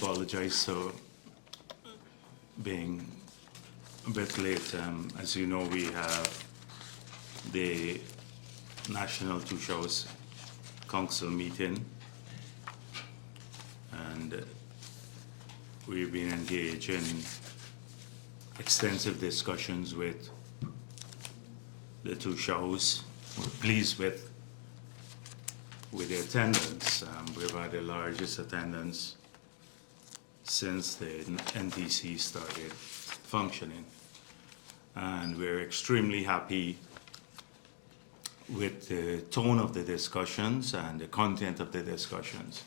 apologize for being a bit late. As you know, we have the National Two Shows Council meeting, and we've been engaged in extensive discussions with the two shows. We're pleased with the attendance. We've had the largest attendance since the NTC started functioning, and we're extremely happy with the tone of the discussions and the content of the discussions.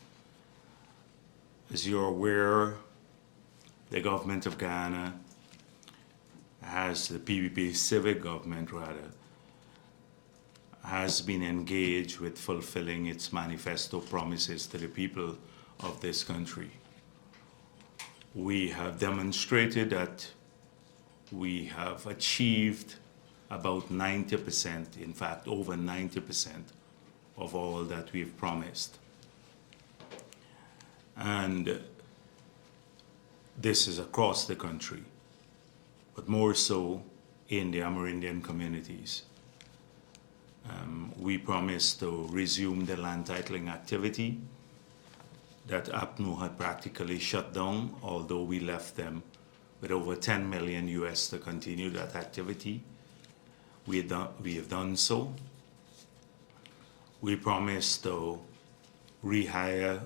As you're aware, the government of Ghana has, the PPP civic government rather, has been engaged with fulfilling its manifesto promises to the people of this country. We have demonstrated that we have achieved about 90%, in fact over 90% of all that we've promised. And this is across the country, but more so in the Amerindian communities. We promised to resume the land titling activity that APNU had practically shut down, although we left them with over 10 million US to continue that activity. We have done so. We promised to rehire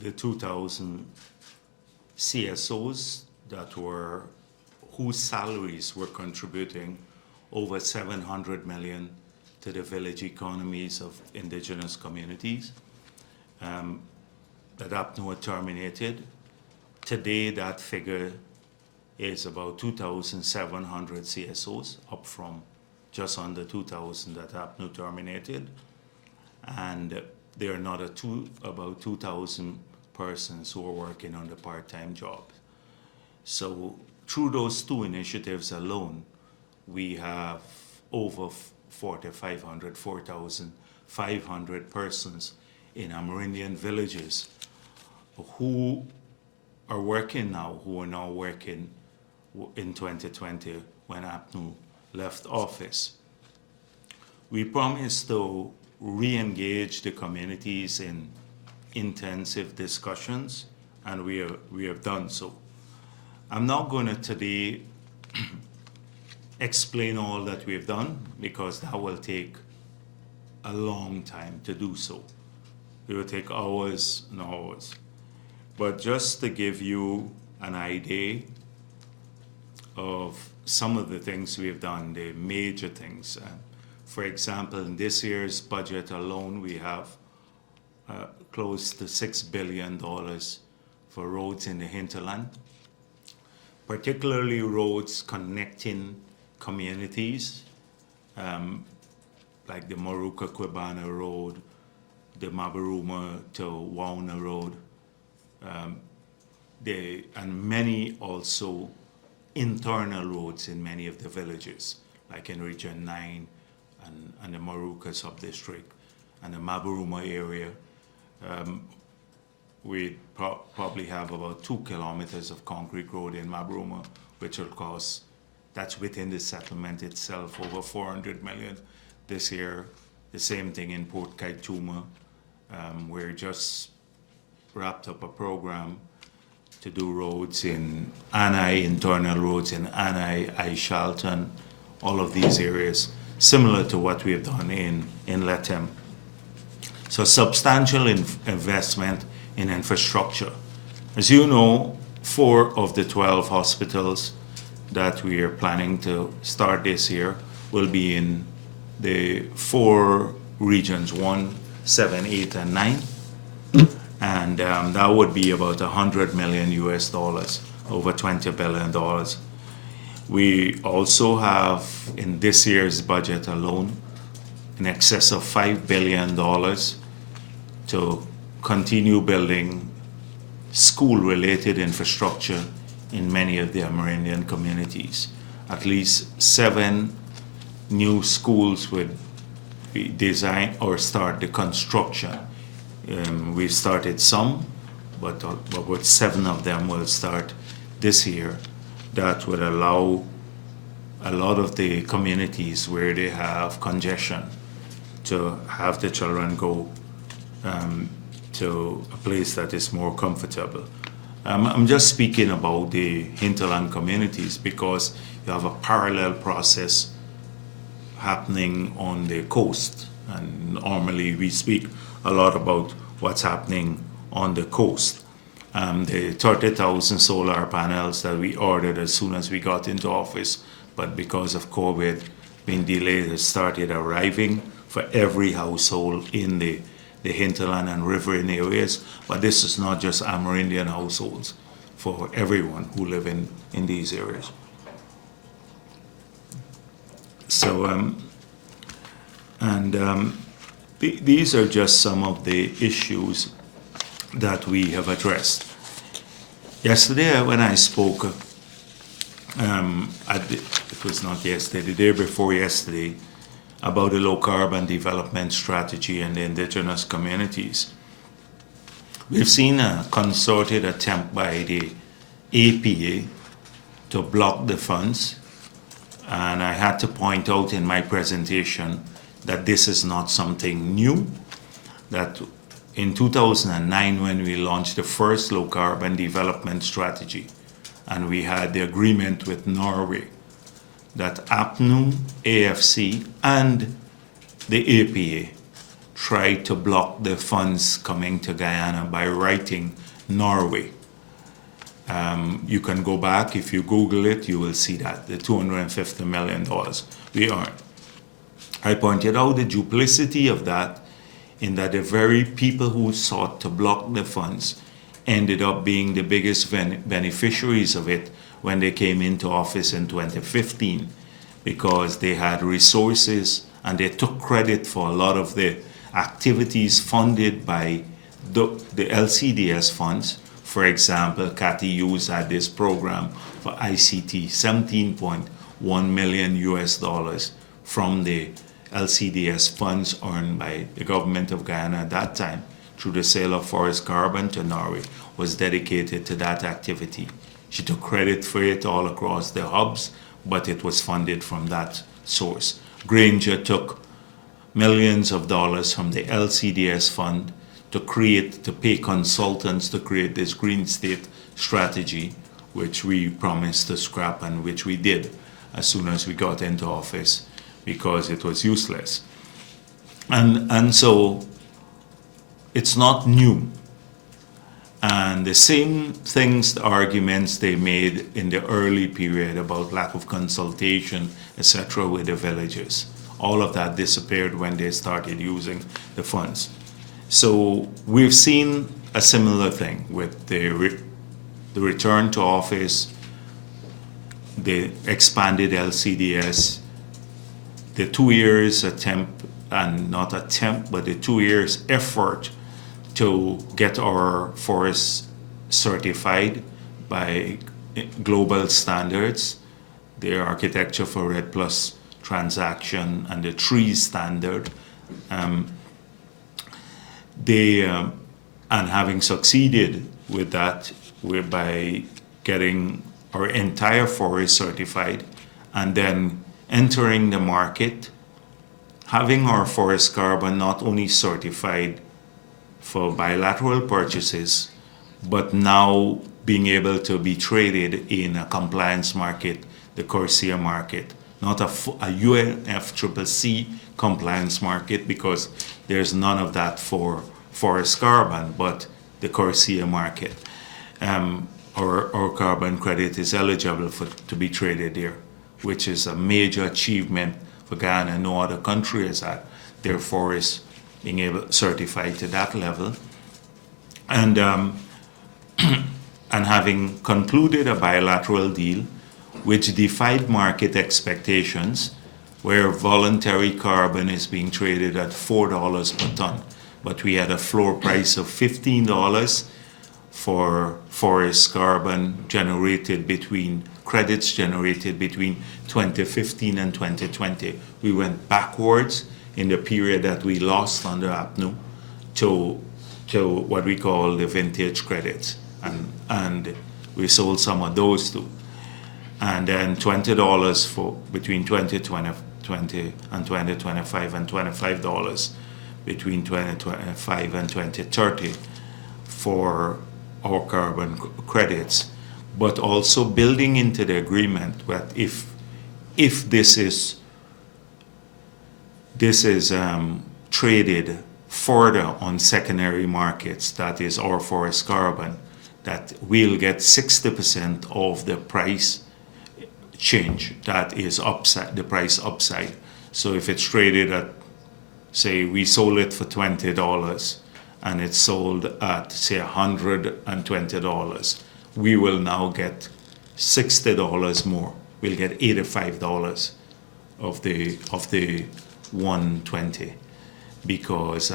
the 2,000 CSOs whose salaries were contributing over 700 million to the village economies of indigenous communities that APNU had terminated. Today, that figure is about 2,700 CSOs, up from just under 2,000 that APNU terminated. And there are another about 2,000 persons who are working on the part-time job. So through those two initiatives alone, we have over 4,500 persons in Amerindian villages who are working now, who are now working in 2020 when APNU left office. We promised to re-engage the communities in intensive discussions, and we have done so. I'm not going to today explain all that we've done, because that will take a long time to do so. It will take hours and hours. But just to give you an idea of some of the things we've done, the major things. For example, in this year's budget alone, we have close to $6 billion for roads in the hinterland, particularly roads connecting communities, like the Maruka-Kwebana Road, the Mabaruma to Wauna Road, and many also internal roads in many of the villages, like in Region 9 and the Maruka sub-district and the Mabaruma area. We probably have about 2 kilometers of concrete road in Mabaruma, which will cost, that's within the settlement itself, over 400 million this year. The same thing in Port Kaituma. We're just wrapped up a program to do roads in Anai, internal roads in Anai, Aishalton, all of these areas, similar to what we have done in Letem. So substantial investment in infrastructure. As you know, 4 of the 12 hospitals that we are planning to start this year will be in the 4 regions, 1, 7, 8, and 9. And that would be about 100 million US dollars, over $20 billion. We also have, in this year's budget alone, in excess of $5 billion to continue building school-related infrastructure in many of the Amerindian communities. At least 7 new schools would be designed or start the construction. We've started some, but about 7 of them will start this year. That would allow a lot of the communities where they have congestion to have the children go to a place that is more comfortable. I'm just speaking about the hinterland communities because you have a parallel process happening on the coast. And normally we speak a lot about what's happening on the coast. The 30,000 solar panels that we ordered as soon as we got into office, but because of COVID being delayed, it started arriving for every household in the hinterland and riverine areas. But this is not just Amerindian households, for everyone who live in these areas. So, these are just some of the issues that we have addressed. Yesterday, when I spoke, it was not yesterday, the day before yesterday, about the low carbon development strategy and the indigenous communities. We've seen a concerted attempt by the APA to block the funds, and I had to point out in my presentation that this is not something new, that in 2009 when we launched the first low carbon development strategy, and we had the agreement with Norway, that APNU, AFC, and the APA tried to block the funds coming to Guyana by writing Norway. You can go back, if you Google it, you will see that, the $250 million we earned. I pointed out the duplicity of that, in that the very people who sought to block the funds ended up being the biggest beneficiaries of it when they came into office in 2015, because they had resources and they took credit for a lot of the activities funded by the LCDS funds. For example, Cathy Hughes had this program for ICT, $17.1 million US from the LCDS funds earned by the government of Guyana at that time through the sale of forest carbon to Norway was dedicated to that activity. She took credit for it all across the hubs, but it was funded from that source. Granger took millions of dollars from the LCDS fund to pay consultants to create this Green State strategy, which we promised to scrap and which we did as soon as we got into office because it was useless. And so it's not new. And the same things, the arguments they made in the early period about lack of consultation, etc., with the villagers, all of that disappeared when they started using the funds. So we've seen a similar thing with the return to office, the expanded LCDS, the 2 years attempt, and not attempt, but the 2 years effort to get our forests certified by global standards, the Architecture for Red Plus transaction and the trees standard. And having succeeded with that, by getting our entire forest certified and then entering the market, having our forest carbon not only certified for bilateral purchases, but now being able to be traded in a compliance market, the CORSIA market, not a UNFCCC compliance market, because there's none of that for forest carbon, but the CORSIA market. Our carbon credit is eligible to be traded there, which is a major achievement for Guyana. No other country has had their forests being able certified to that level. And and having concluded a bilateral deal which defied market expectations, where voluntary carbon is being traded at $4 per ton, but we had a floor price of $15 for forest carbon credits generated between 2015 and 2020. We went backwards in the period that we lost under APNU to to what we call the vintage credits, and we sold some of those too. And then $20 for between 2020 and 2025, and $25 between 2025 and 2030 for our carbon credits, but also building into the agreement that if this is traded further on secondary markets, that is our forest carbon, that we'll get 60% of the price change, that is upside, the price upside. So if it's traded at, say we sold it for $20 and it's sold at say $120, we will now get $60 more. We'll get $85 of the 120, because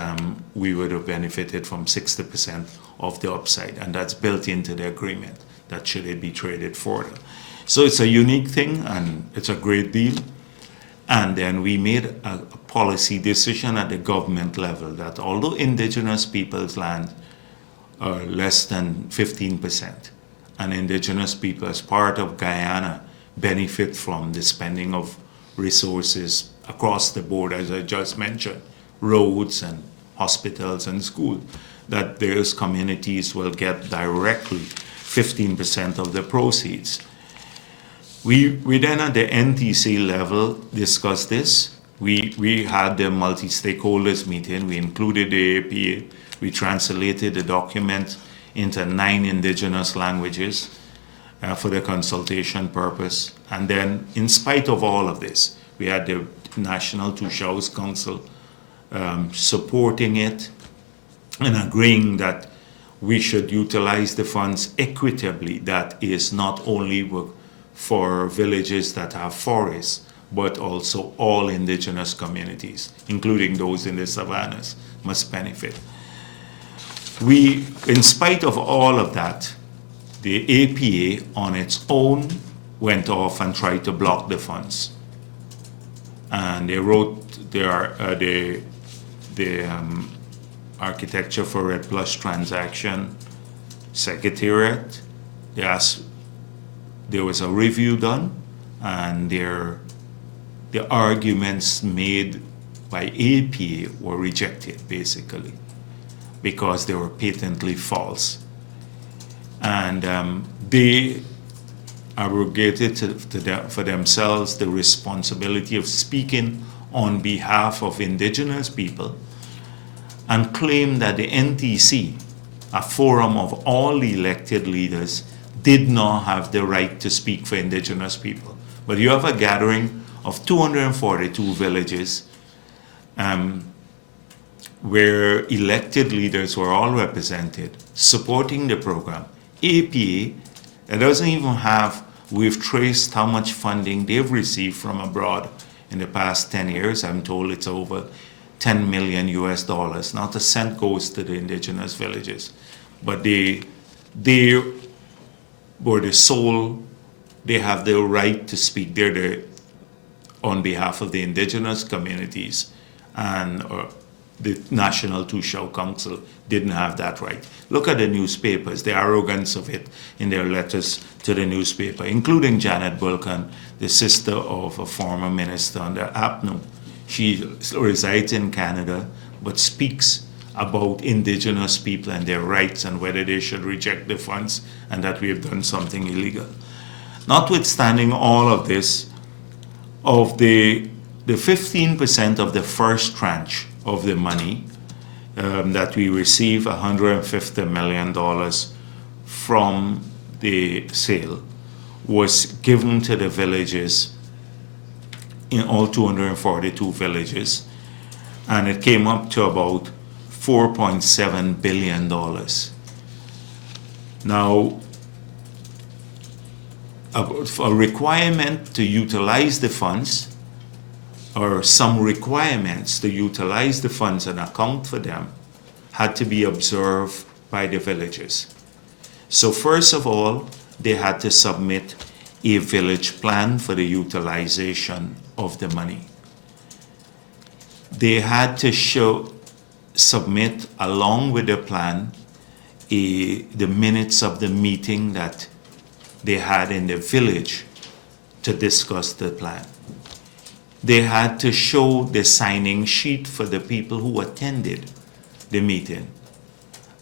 we would have benefited from 60% of the upside, and that's built into the agreement that should it be traded further. So it's a unique thing and it's a great deal. And then we made a policy decision at the government level that although indigenous people's land are less than 15%, and indigenous people as part of Guyana benefit from the spending of resources across the board, as I just mentioned, roads and hospitals and schools, that those communities will get directly 15% of the proceeds. We then at the NTC level discussed this. We had the multi-stakeholders meeting. We included the APA. We translated the document into 9 indigenous languages for the consultation purpose. And then, in spite of all of this, we had the National Two Shows Council supporting it and agreeing that we should utilize the funds equitably. That is not only for villages that have forests, but also all indigenous communities, including those in the savannas, must benefit. In spite of all of that, the APA on its own went off and tried to block the funds. And they wrote the Architecture for Red Plus Transaction Secretariat. They asked, there was a review done, and the arguments made by APA were rejected, basically, because they were patently false. And they abrogated for themselves the responsibility of speaking on behalf of indigenous people, and claimed that the NTC, a forum of all elected leaders, did not have the right to speak for indigenous people. But you have a gathering of 242 villages where elected leaders were all represented, supporting the program. APA, it doesn't even have, we've traced how much funding they've received from abroad in the past 10 years. I'm told it's over $10 million US. Not a cent goes to the indigenous villages. But they were the sole, they have the right to speak. They're on behalf of the indigenous communities, and the National Two Show Council didn't have that right. Look at the newspapers, the arrogance of it in their letters to the newspaper, including Janet Bulkan, the sister of a former minister under APNU. She resides in Canada, but speaks about indigenous people and their rights and whether they should reject the funds and that we have done something illegal. Notwithstanding all of this, of the 15% of the first tranche of the money that we receive, $150 million from the sale, was given to the villages, in all 242 villages, and it came up to about $4.7 billion. Now, a requirement to utilize the funds, or some requirements to utilize the funds and account for them, had to be observed by the villages. So first of all, they had to submit a village plan for the utilization of the money. They had to show submit along with the plan the minutes of the meeting that they had in the village to discuss the plan. They had to show the signing sheet for the people who attended the meeting.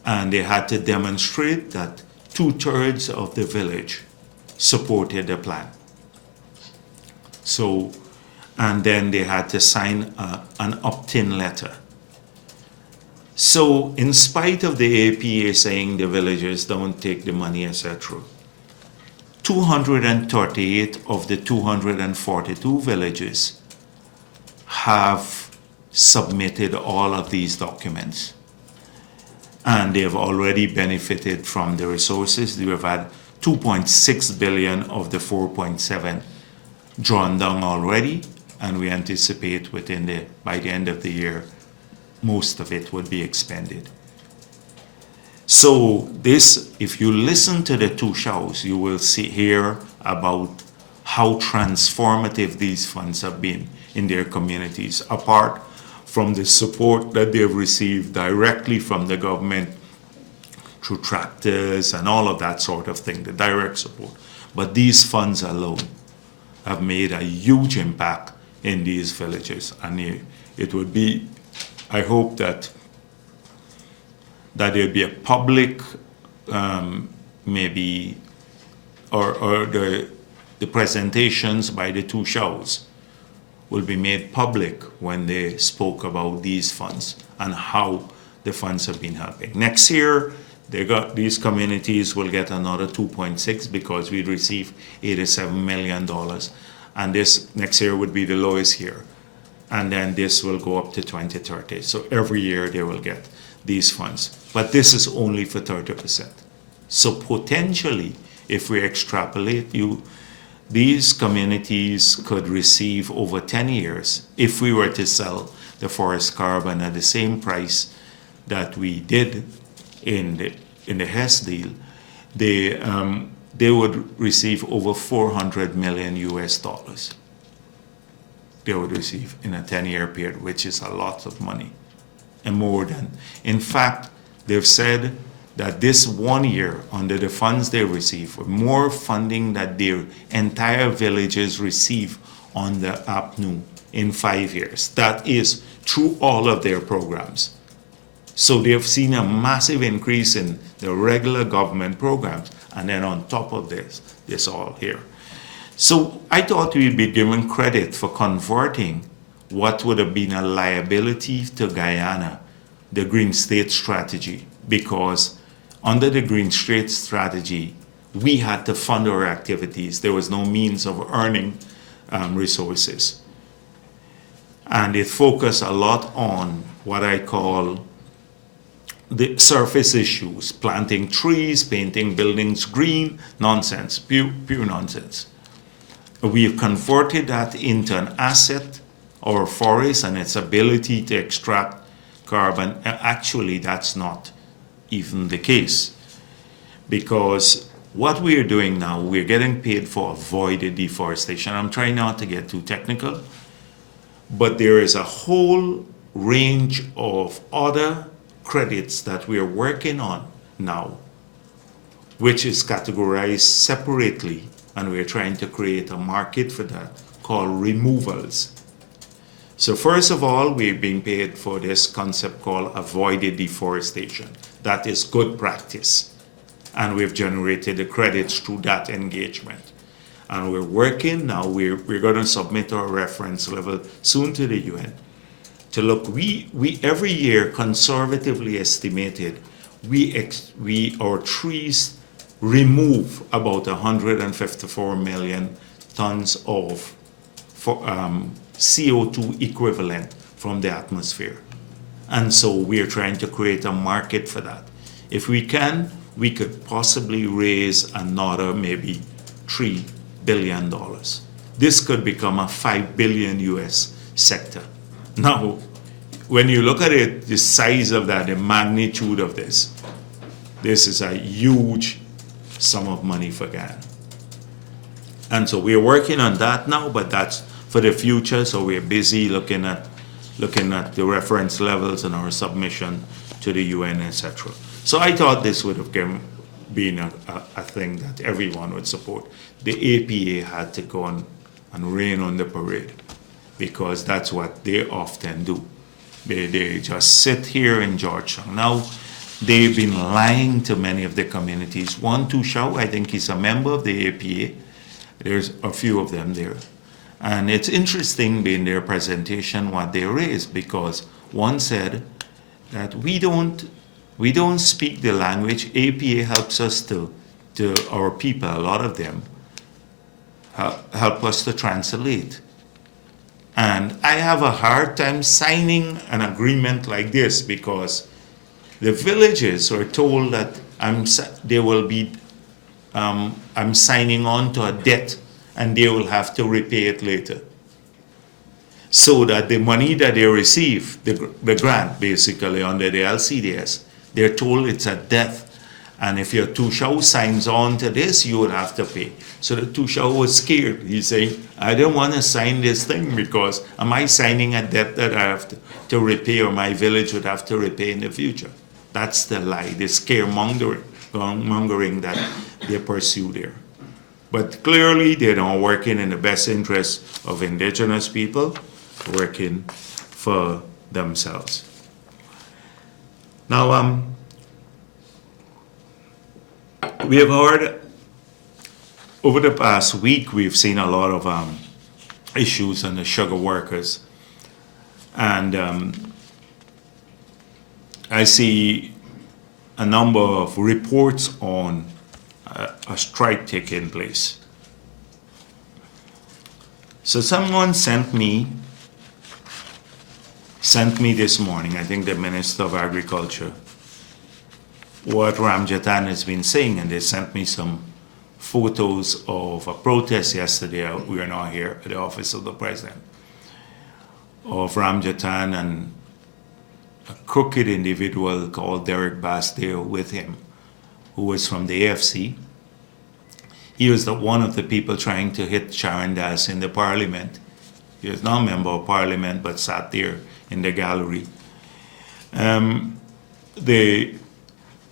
And they had to demonstrate that 2/3 of the village supported the plan. So, and then they had to sign an opt-in letter. So, in spite of the APA saying the villagers don't take the money, etc., 238 of the 242 villages have submitted all of these documents. And they have already benefited from the resources. They have had 2.6 billion of the 4.7 drawn down already, and we anticipate by the end of the year, most of it would be expended. So this, if you listen to the two shows, you will hear about how transformative these funds have been in their communities, apart from the support that they've received directly from the government through tractors and all of that sort of thing, the direct support. But these funds alone have made a huge impact in these villages. And it would be, I hope that there'll be a public, maybe, or the presentations by the two shows will be made public when they spoke about these funds and how the funds have been helping. Next year, these communities will get another 2.6 because we receive $87 million. And this next year would be the lowest year. And then this will go up to 2030. So every year they will get these funds. But this is only for 30%. So potentially, if we extrapolate, these communities could receive over 10 years, if we were to sell the forest carbon at the same price that we did in the Hess deal, they would receive over $400 million US. They would receive in a 10-year period, which is a lot of money, and more than. In fact, they've said that this 1 year, under the funds they receive, more funding that their entire villages receive on the APNU in 5 years. That is through all of their programs. So they have seen a massive increase in the regular government programs, and then on top of this all here. So I thought we'd be given credit for converting what would have been a liability to Guyana, the Green State Strategy, because under the Green State Strategy, we had to fund our activities. There was no means of earning resources. And it focused a lot on what I call the surface issues, planting trees, painting buildings green, nonsense, pure nonsense. We have converted that into an asset, our forest and its ability to extract carbon. Actually, that's not even the case, because what we are doing now, we're getting paid for avoided deforestation. I'm trying not to get too technical, but there is a whole range of other credits that we are working on now, which is categorized separately, and we're trying to create a market for that called removals. So first of all, we're being paid for this concept called avoided deforestation. That is good practice. And we've generated the credits through that engagement. And we're working now, we're going to submit our reference level soon to the UN to look. We every year conservatively estimated our trees remove about 154 million tons of CO2 equivalent from the atmosphere. And so we're trying to create a market for that. If we can, we could possibly raise another maybe $3 billion. This could become a $5 billion US sector. Now, when you look at it, the size of that, the magnitude of this is a huge sum of money for Ghana. And so we're working on that now, but that's for the future. So we're busy looking at looking at the reference levels and our submission to the UN, etc. So I thought this would have been a thing that everyone would support. The APA had to go on and rain on the parade because that's what they often do. They just sit here in Georgetown. Now, they've been lying to many of the communities. One, Tushau, I think he's a member of the APA. There's a few of them there. And it's interesting in their presentation what they raised, because one said that we don't speak the language. APA helps us to our people, a lot of them, help us to translate. And I have a hard time signing an agreement like this because the villages are told that I'm signing on to a debt and they will have to repay it later. So that the money that they receive, the grant basically under the LCDS, they're told it's a debt. And if your Tushau signs on to this, you would have to pay. So the Tushau was scared. He's saying, I don't want to sign this thing because am I signing a debt that I have to repay, or my village would have to repay in the future? That's the lie, the scaremongering that they pursue there. But clearly, they're not working in the best interest of indigenous people, working for themselves. Now, we have heard over the past week, we've seen a lot of issues on the sugar workers. And I see a number of reports on a strike taking place. So someone sent me this morning, I think the Minister of Agriculture, what Ramjatan has been saying, and they sent me some photos of a protest yesterday. We were not here at the office of the president, of Ramjatan and a crooked individual called Bharrat Jagdeo with him, who was from the AFC. He was one of the people trying to hit Sharon Das in the parliament. He was not a member of parliament, but sat there in the gallery. They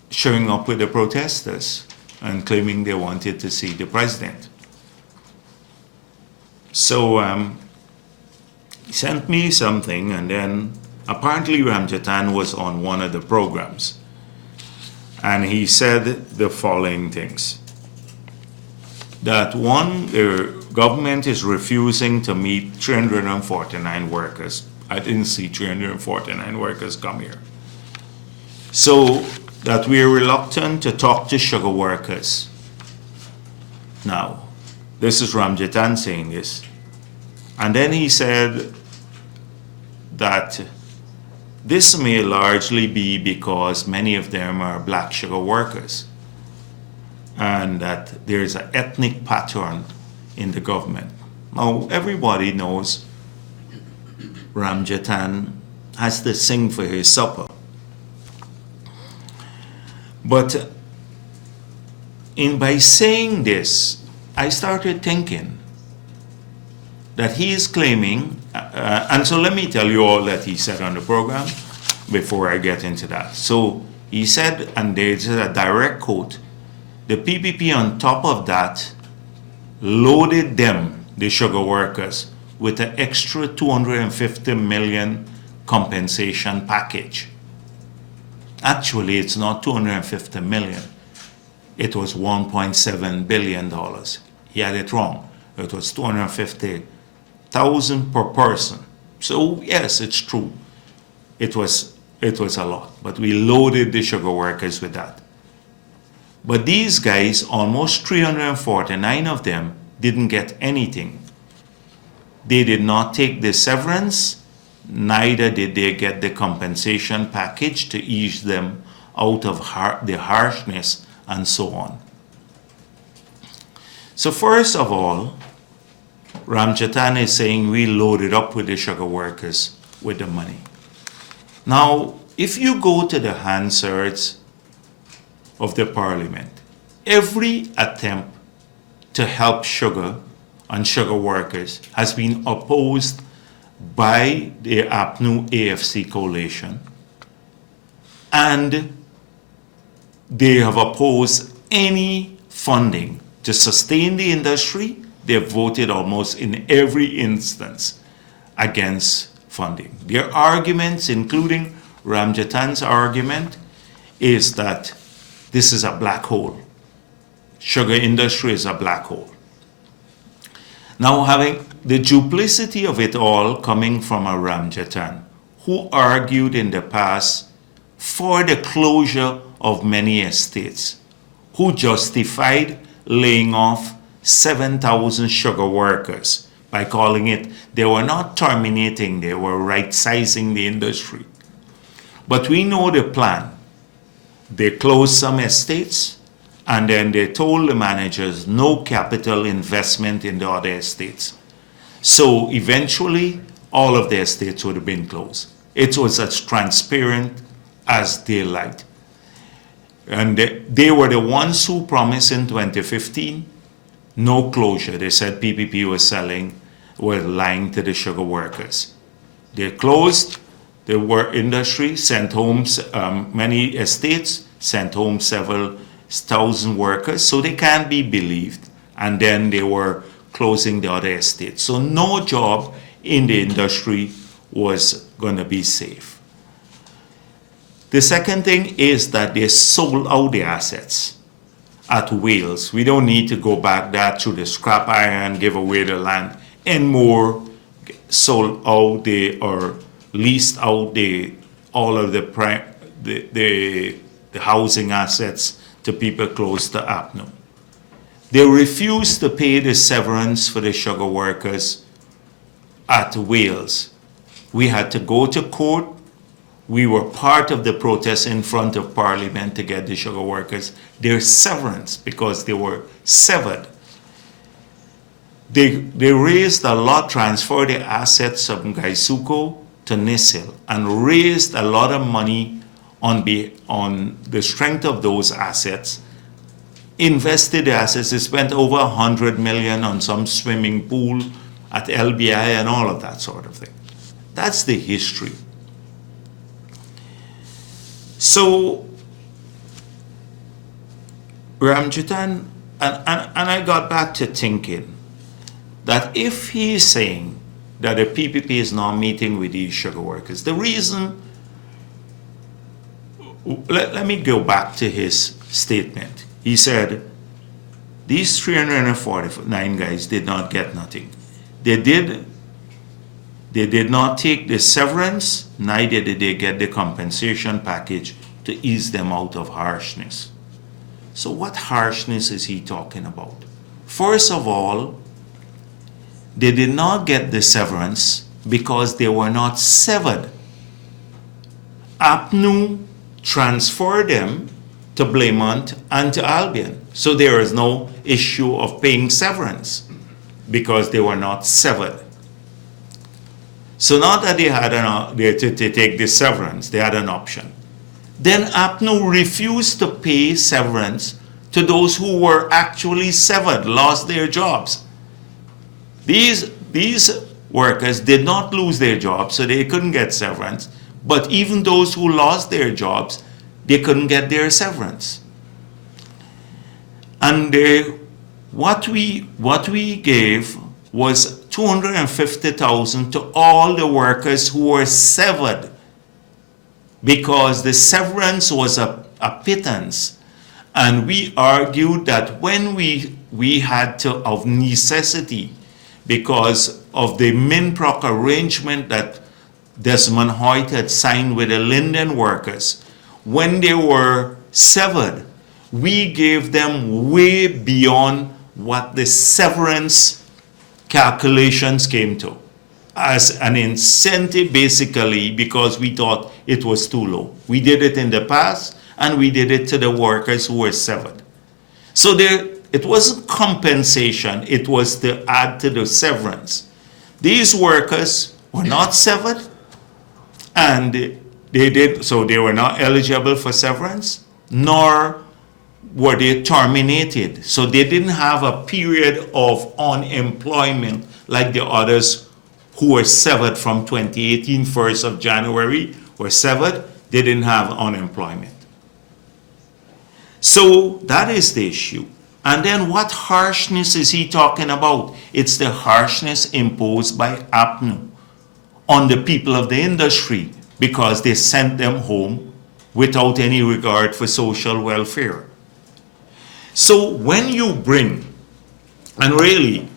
showing up with the protesters and claiming they wanted to see the president. So he sent me something, and then apparently Ramjatan was on one of the programs. And he said the following things. That one, the government is refusing to meet 349 workers. I didn't see 349 workers come here. So that we are reluctant to talk to sugar workers. Now, this is Ramjatan saying this. And then he said that this may largely be because many of them are black sugar workers, and that there's an ethnic pattern in the government. Now, everybody knows Ramjatan has to sing for his supper. But by saying this, I started thinking that he is claiming, and so let me tell you all that he said on the program before I get into that. So he said, and there's a direct quote, the PPP on top of that loaded them, the sugar workers, with an extra 250 million compensation package. Actually, it's not 250 million. It was $1.7 billion. He had it wrong. It was 250,000 per person. So yes, it's true. It was a lot, but we loaded the sugar workers with that. But these guys, almost 349 of them, didn't get anything. They did not take the severance, neither did they get the compensation package to ease them out of the harshness and so on. So first of all, Ramjatan is saying we loaded up with the sugar workers with the money. Now, if you go to the Hansards of the parliament, every attempt to help sugar and sugar workers has been opposed by the APNU AFC coalition, and they have opposed any funding to sustain the industry. They have voted almost in every instance against funding. Their arguments, including Ramjatan's argument, is that this is a black hole. Sugar industry is a black hole. Now, having the duplicity of it all coming from a Ramjatan, who argued in the past for the closure of many estates, who justified laying off 7,000 sugar workers by calling it, they were not terminating, they were right-sizing the industry. But we know the plan. They closed some estates, and then they told the managers no capital investment in the other estates. So eventually, all of the estates would have been closed. It was as transparent as daylight. And they were the ones who promised in 2015 no closure. They said PPP were lying to the sugar workers. They closed the work industry, sent home many estates, sent home several thousand workers, so they can't be believed. And then they were closing the other estates. So no job in the industry was going to be safe. The second thing is that they sold out the assets at Wales. We don't need to go back that to the scrap iron, give away the land, and more sold out or leased out all of the housing assets to people close to APNU. They refused to pay the severance for the sugar workers at Wales. We had to go to court. We were part of the protest in front of Parliament to get the sugar workers their severance because they were severed. They raised a lot, transferred the assets of Gaisuko to Nisil, and raised a lot of money on the strength of those assets, invested the assets. They spent over 100 million on some swimming pool at LBI and all of that sort of thing. That's the history. So Ramjatan, and I got back to thinking that if he's saying that the PPP is not meeting with these sugar workers, the reason, let me go back to his statement. He said, these 349 guys did not get nothing. They did not take the severance, neither did they get the compensation package to ease them out of harshness. So what harshness is he talking about? First of all, they did not get the severance because they were not severed. APNU transferred them to Blaymont and to Albion. So there is no issue of paying severance because they were not severed. So not that they had to take the severance, they had an option. Then APNU refused to pay severance to those who were actually severed, lost their jobs. These workers did not lose their jobs, so they couldn't get severance. But even those who lost their jobs, they couldn't get their severance. And what we gave was $250,000 to all the workers who were severed, because the severance was a pittance. And we argued that when we had to, of necessity, because of the Minproc arrangement that Desmond Hoyt had signed with the Linden workers, when they were severed, we gave them way beyond what the severance calculations came to, as an incentive basically, because we thought it was too low. We did it in the past, and we did it to the workers who were severed. So it wasn't compensation, it was to add to the severance. These workers were not severed, and they were not eligible for severance, nor were they terminated. So they didn't have a period of unemployment like the others who were severed from 2018, 1st of January, were severed, they didn't have unemployment. So that is the issue. And then what harshness is he talking about? It's the harshness imposed by APNU on the people of the industry because they sent them home without any regard for social welfare. So when you bring, and really,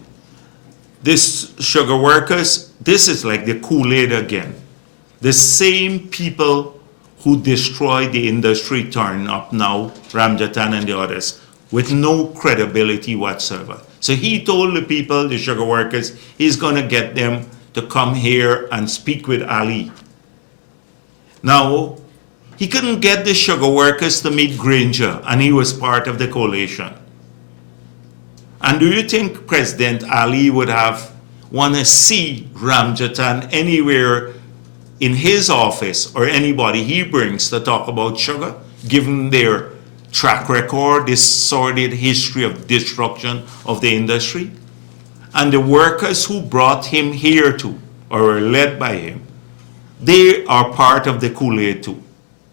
this sugar workers, this is like the Kool-Aid again. The same people who destroyed the industry turn up now, Ramjatan and the others, with no credibility whatsoever. So he told the people, the sugar workers, he's going to get them to come here and speak with Ali. Now, he couldn't get the sugar workers to meet Granger, and he was part of the coalition. And do you think President Ali would have want to see Ramjatan anywhere in his office or anybody he brings to talk about sugar, given their track record, this sordid history of destruction of the industry? And the workers who brought him here to, or were led by him, they are part of the Kool-Aid too.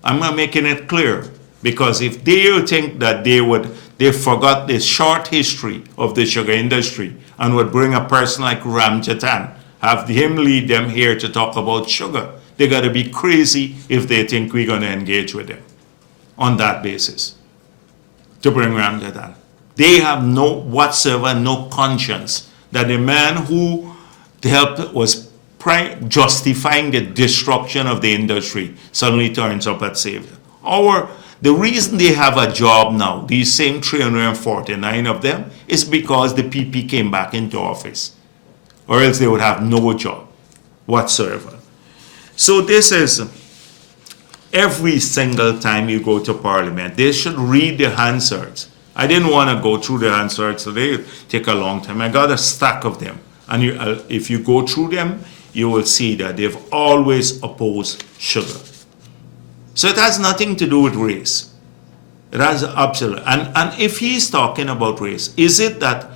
I'm not making it clear, because if they think that they forgot the short history of the sugar industry and would bring a person like Ramjatan, have him lead them here to talk about sugar, they got to be crazy if they think we're going to engage with them on that basis to bring Ramjatan. They have no conscience that the man who helped was justifying the destruction of the industry suddenly turns up and saves them. The reason they have a job now, these same 349 of them, is because the PP came back into office, or else they would have no job whatsoever. So this is, every single time you go to Parliament, they should read the Hansards. I didn't want to go through the Hansards today, it'll take a long time. I got a stack of them, and if you go through them, you will see that they've always opposed sugar. So it has nothing to do with race. It has absolutely, and if he's talking about race, is it that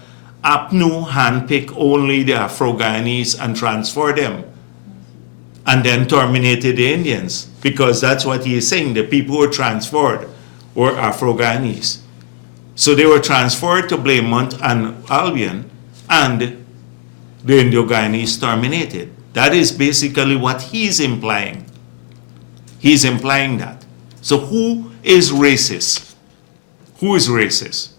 APNU handpick only the Afro-Guyanese and transfer them and then terminated the Indians? Because that's what he is saying, the people who were transferred were Afro-Guyanese. So they were transferred to Blaymont and Albion, and the Indo-Guyanese terminated. That is basically what he's implying. He's implying that. So who is racist? Who is racist?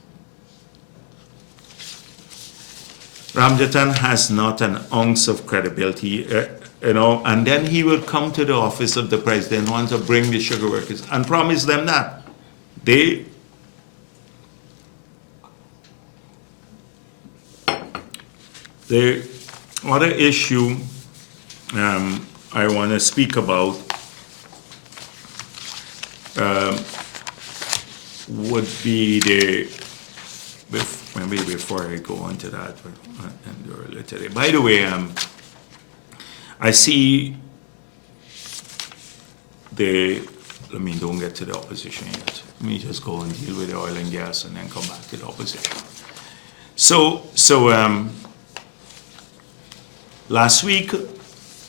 Ramjatan has not an ounce of credibility, and then he will come to the office of the president, want to bring the sugar workers and promise them that. The other issue I want to speak about would be maybe before I go on to that, today. By the way, I see don't get to the opposition yet. Let me just go and deal with the oil and gas and then come back to the opposition. So last week,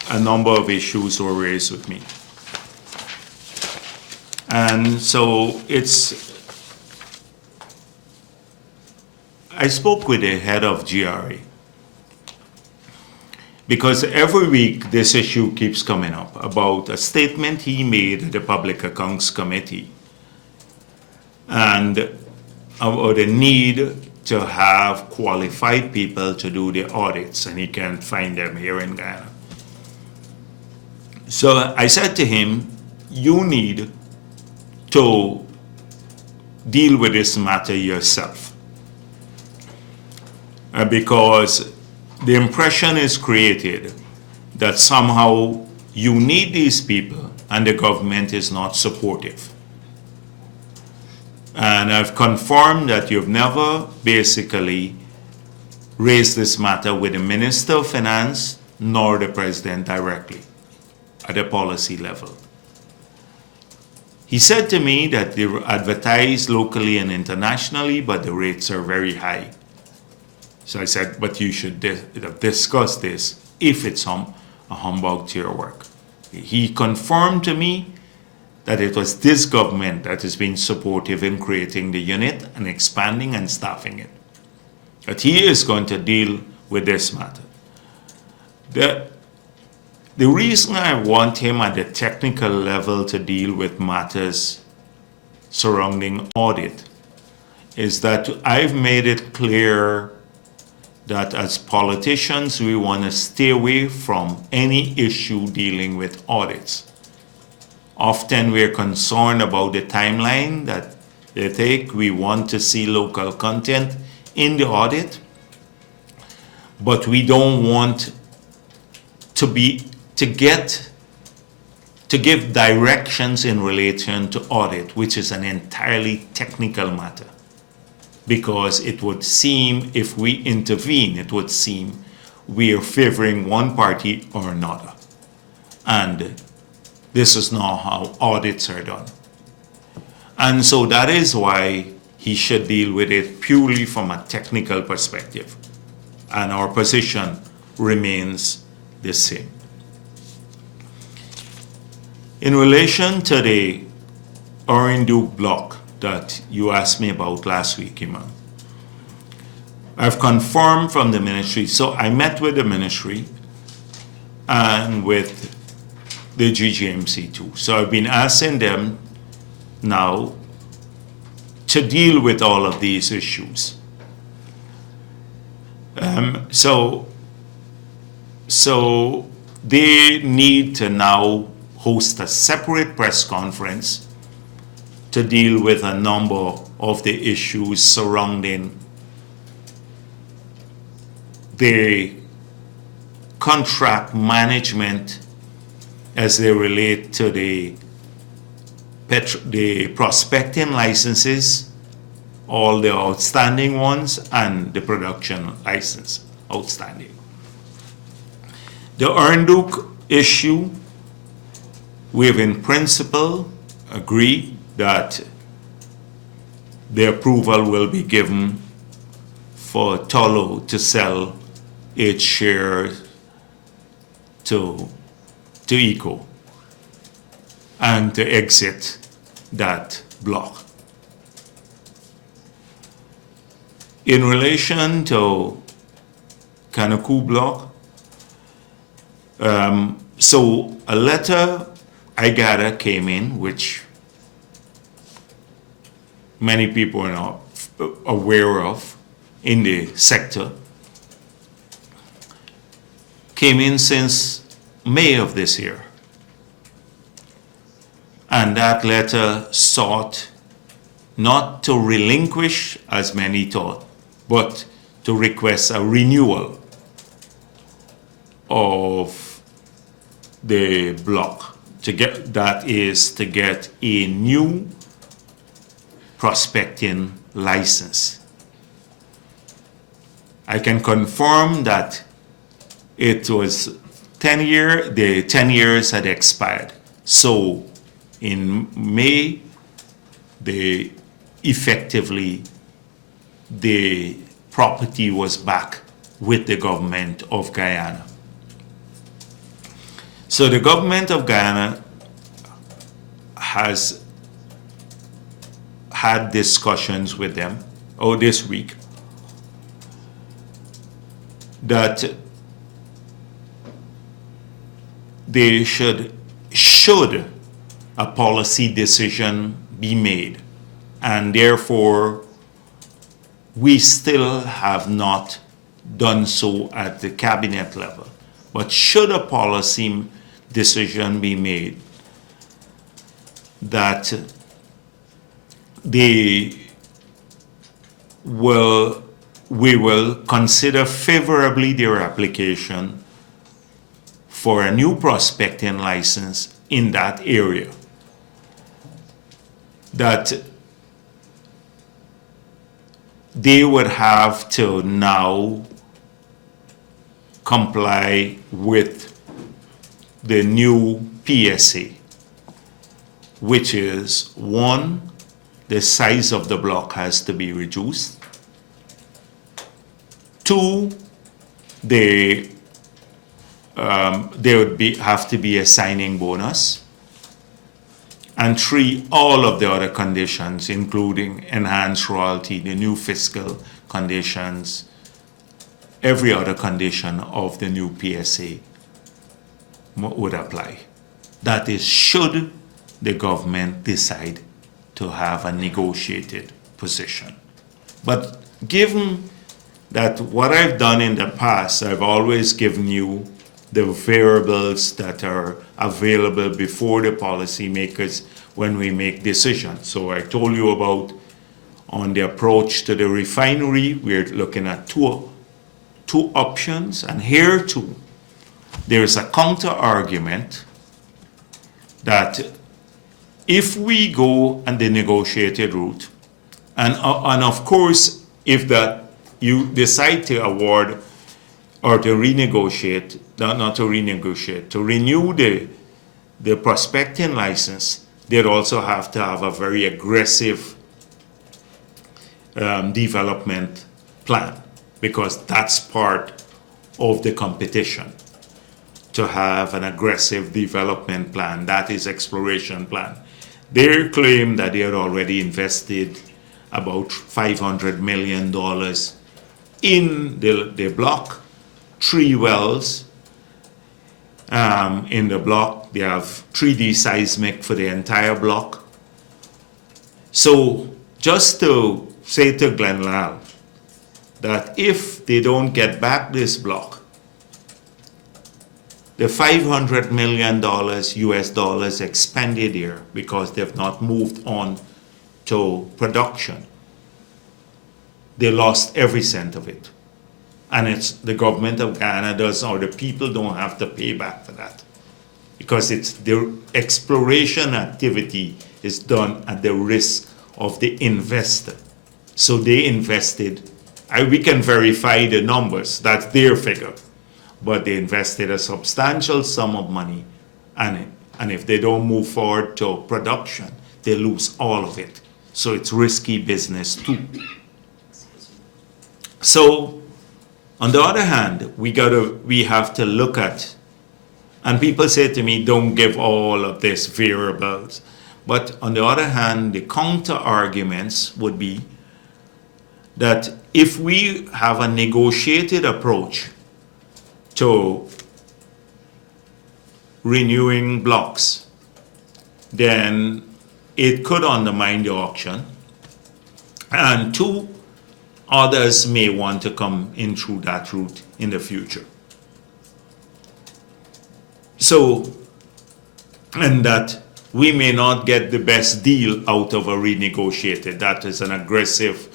a number of issues were raised with me. And so I spoke with the head of GRA, because every week this issue keeps coming up about a statement he made at the Public Accounts Committee and about the need to have qualified people to do the audits, and he can't find them here in Ghana. So I said to him, you need to deal with this matter yourself, because the impression is created that somehow you need these people and the government is not supportive. And I've confirmed that you've never basically raised this matter with the Minister of Finance nor the President directly at a policy level. He said to me that they advertise locally and internationally, but the rates are very high. So I said, but you should discuss this if it's a humbug to your work. He confirmed to me that it was this government that has been supportive in creating the unit and expanding and staffing it. But he is going to deal with this matter. The reason I want him at the technical level to deal with matters surrounding audit is that I've made it clear that as politicians, we want to stay away from any issue dealing with audits. Often we're concerned about the timeline that they take. We want to see local content in the audit, but we don't want to give directions in relation to audit, which is an entirely technical matter. Because it would seem, if we intervene, it would seem we are favoring one party or another. And this is not how audits are done. And so that is why he should deal with it purely from a technical perspective. And our position remains the same. In relation to the Orinduke block that you asked me about last week, Iman, I've confirmed from the ministry. So I met with the ministry and with the GGMC too. So I've been asking them now to deal with all of these issues. So they need to now host a separate press conference to deal with a number of the issues surrounding the contract management as they relate to the prospecting licenses, all the outstanding ones, and the production license outstanding. The Orinduke issue, we have in principle agreed that the approval will be given for Tolo to sell its shares to ECO and to exit that block. In relation to Kanaku block, so a letter I gather came in, which many people are not aware of in the sector, came in since May of this year. And that letter sought not to relinquish, as many thought, but to request a renewal of the block, to get a new prospecting license. I can confirm that it was 10 years, the 10 years had expired. So in May, effectively the property was back with the government of Guyana. So the government of Guyana has had discussions with them this week that they should a policy decision be made, and therefore we still have not done so at the cabinet level. But should a policy decision be made that we will consider favorably their application for a new prospecting license in that area, that they would have to now comply with the new PSA, which is, one, the size of the block has to be reduced. Two, the there would have to be a signing bonus. And 3, all of the other conditions, including enhanced royalty, the new fiscal conditions, every other condition of the new PSA would apply. That is, should the government decide to have a negotiated position. But given that what I've done in the past, I've always given you the variables that are available before the policymakers when we make decisions. So I told you about on the approach to the refinery, we're looking at two options, and here too, there is a counter argument that if we go on the negotiated route, and of course, if that you decide to award or to renegotiate, not to renegotiate, to renew the prospecting license, they'd also have to have a very aggressive development plan, because that's part of the competition, to have an aggressive development plan. That is exploration plan. They claim that they had already invested about $500 million in the block, 3 wells in the block. They have 3D seismic for the entire block. So just to say to Glenn Lal that if they don't get back this block, the $500 million US dollars expended here because they've not moved on to production, they lost every cent of it. And it's the government of Ghana does, or the people don't have to pay back for that, because it's the exploration activity is done at the risk of the investor. So they invested, we can verify the numbers, that's their figure, but they invested a substantial sum of money, and if they don't move forward to production, they lose all of it. So it's risky business too. So on the other hand, we have to look at, and people say to me, don't give all of these variables. But on the other hand, the counter arguments would be that if we have a negotiated approach to renewing blocks, then it could undermine the auction. And 2, others may want to come in through that route in the future. So, and that we may not get the best deal out of a renegotiated. That is an aggressive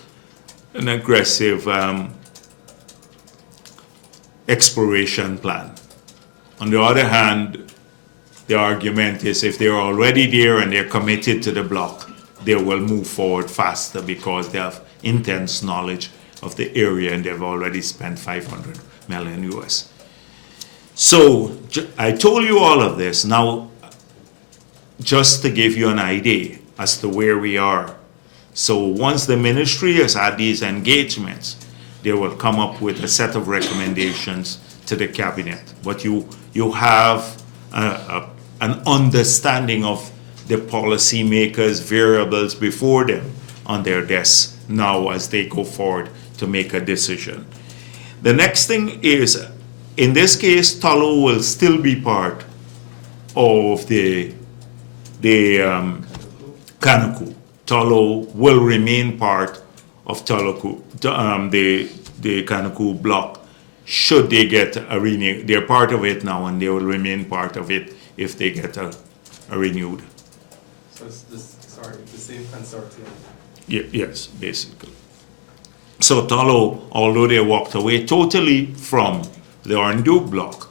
exploration plan. On the other hand, the argument is if they're already there and they're committed to the block, they will move forward faster because they have intense knowledge of the area and they've already spent 500 million US. So I told you all of this. Now, just to give you an idea as to where we are. So once the ministry has had these engagements, they will come up with a set of recommendations to the cabinet. But you have an understanding of the policymakers' variables before them on their desks now as they go forward to make a decision. The next thing is, in this case, Tullow will still be part of the Kanaku. Tullow will remain part of Tullow, the Kanaku block. Should they get a renewed, they're part of it now, and they will remain part of it if they get a renewed. So it's the same consortium. Yes, basically. So Tullow, although they walked away totally from the Oranduke block,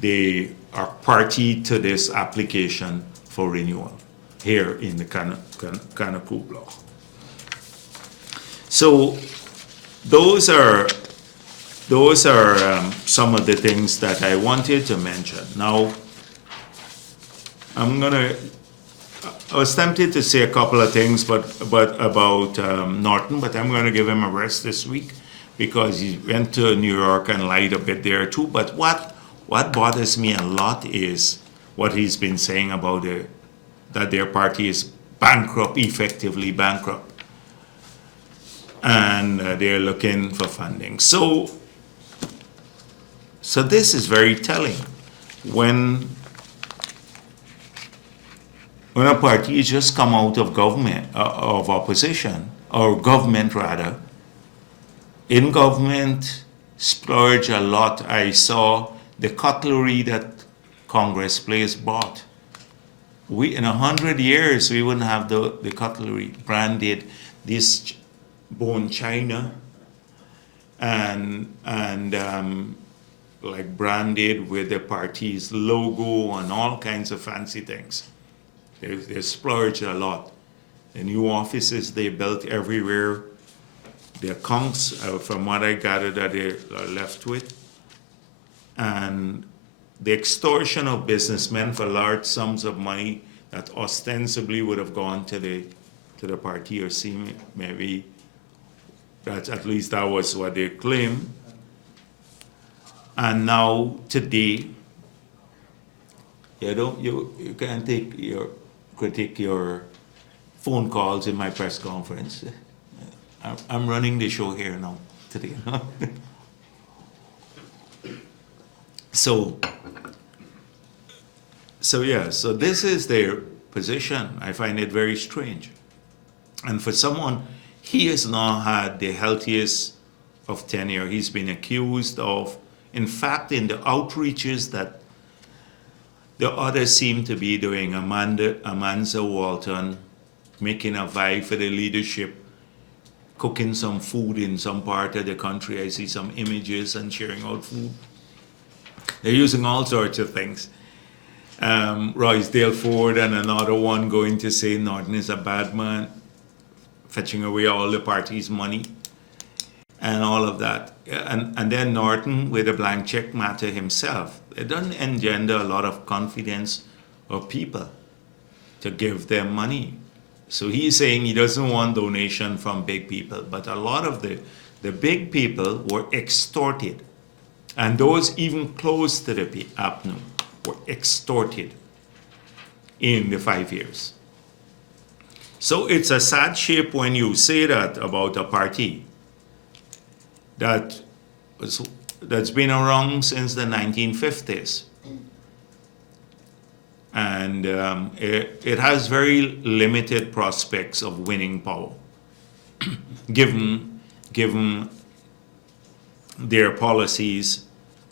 they are party to this application for renewal here in the Kanaku block. So those are some of the things that I wanted to mention. Now, I was tempted to say a couple of things, but about Norton, but I'm going to give him a rest this week because he went to New York and lied a bit there too. But what what bothers me a lot is what he's been saying about that their party is bankrupt, effectively bankrupt, and they're looking for funding. So this is very telling. When a party has just come out of government, of opposition, or government rather, in government, splurge a lot. I saw the cutlery that Congress Place bought. In 100 years, we wouldn't have the cutlery branded this bone china and like branded with the party's logo and all kinds of fancy things. They splurged a lot. The new offices they built everywhere, the accounts, from what I gathered, that they are left with, and the extortion of businessmen for large sums of money that ostensibly would have gone to the party, or seem maybe that at least that was what they claim. And now today, you can't critique your phone calls in my press conference. I'm running the show here now today. So this is their position. I find it very strange. And for someone, he has not had the healthiest of tenure. He's been accused of, in fact, in the outreaches that the others seem to be doing, Amanda Walton making a vie for the leadership, cooking some food in some part of the country. I see some images and sharing out food. They're using all sorts of things. Roysdale Ford and another one going to say Norton is a bad man, fetching away all the party's money and all of that. And then Norton with a blank check matter himself. It doesn't engender a lot of confidence of people to give them money. So he's saying he doesn't want donation from big people, but a lot of the big people were extorted. And those even close to the APNU were extorted in the 5 years. So it's a sad shape when you say that about a party that's been around since the 1950s. And it has very limited prospects of winning power, given their policies,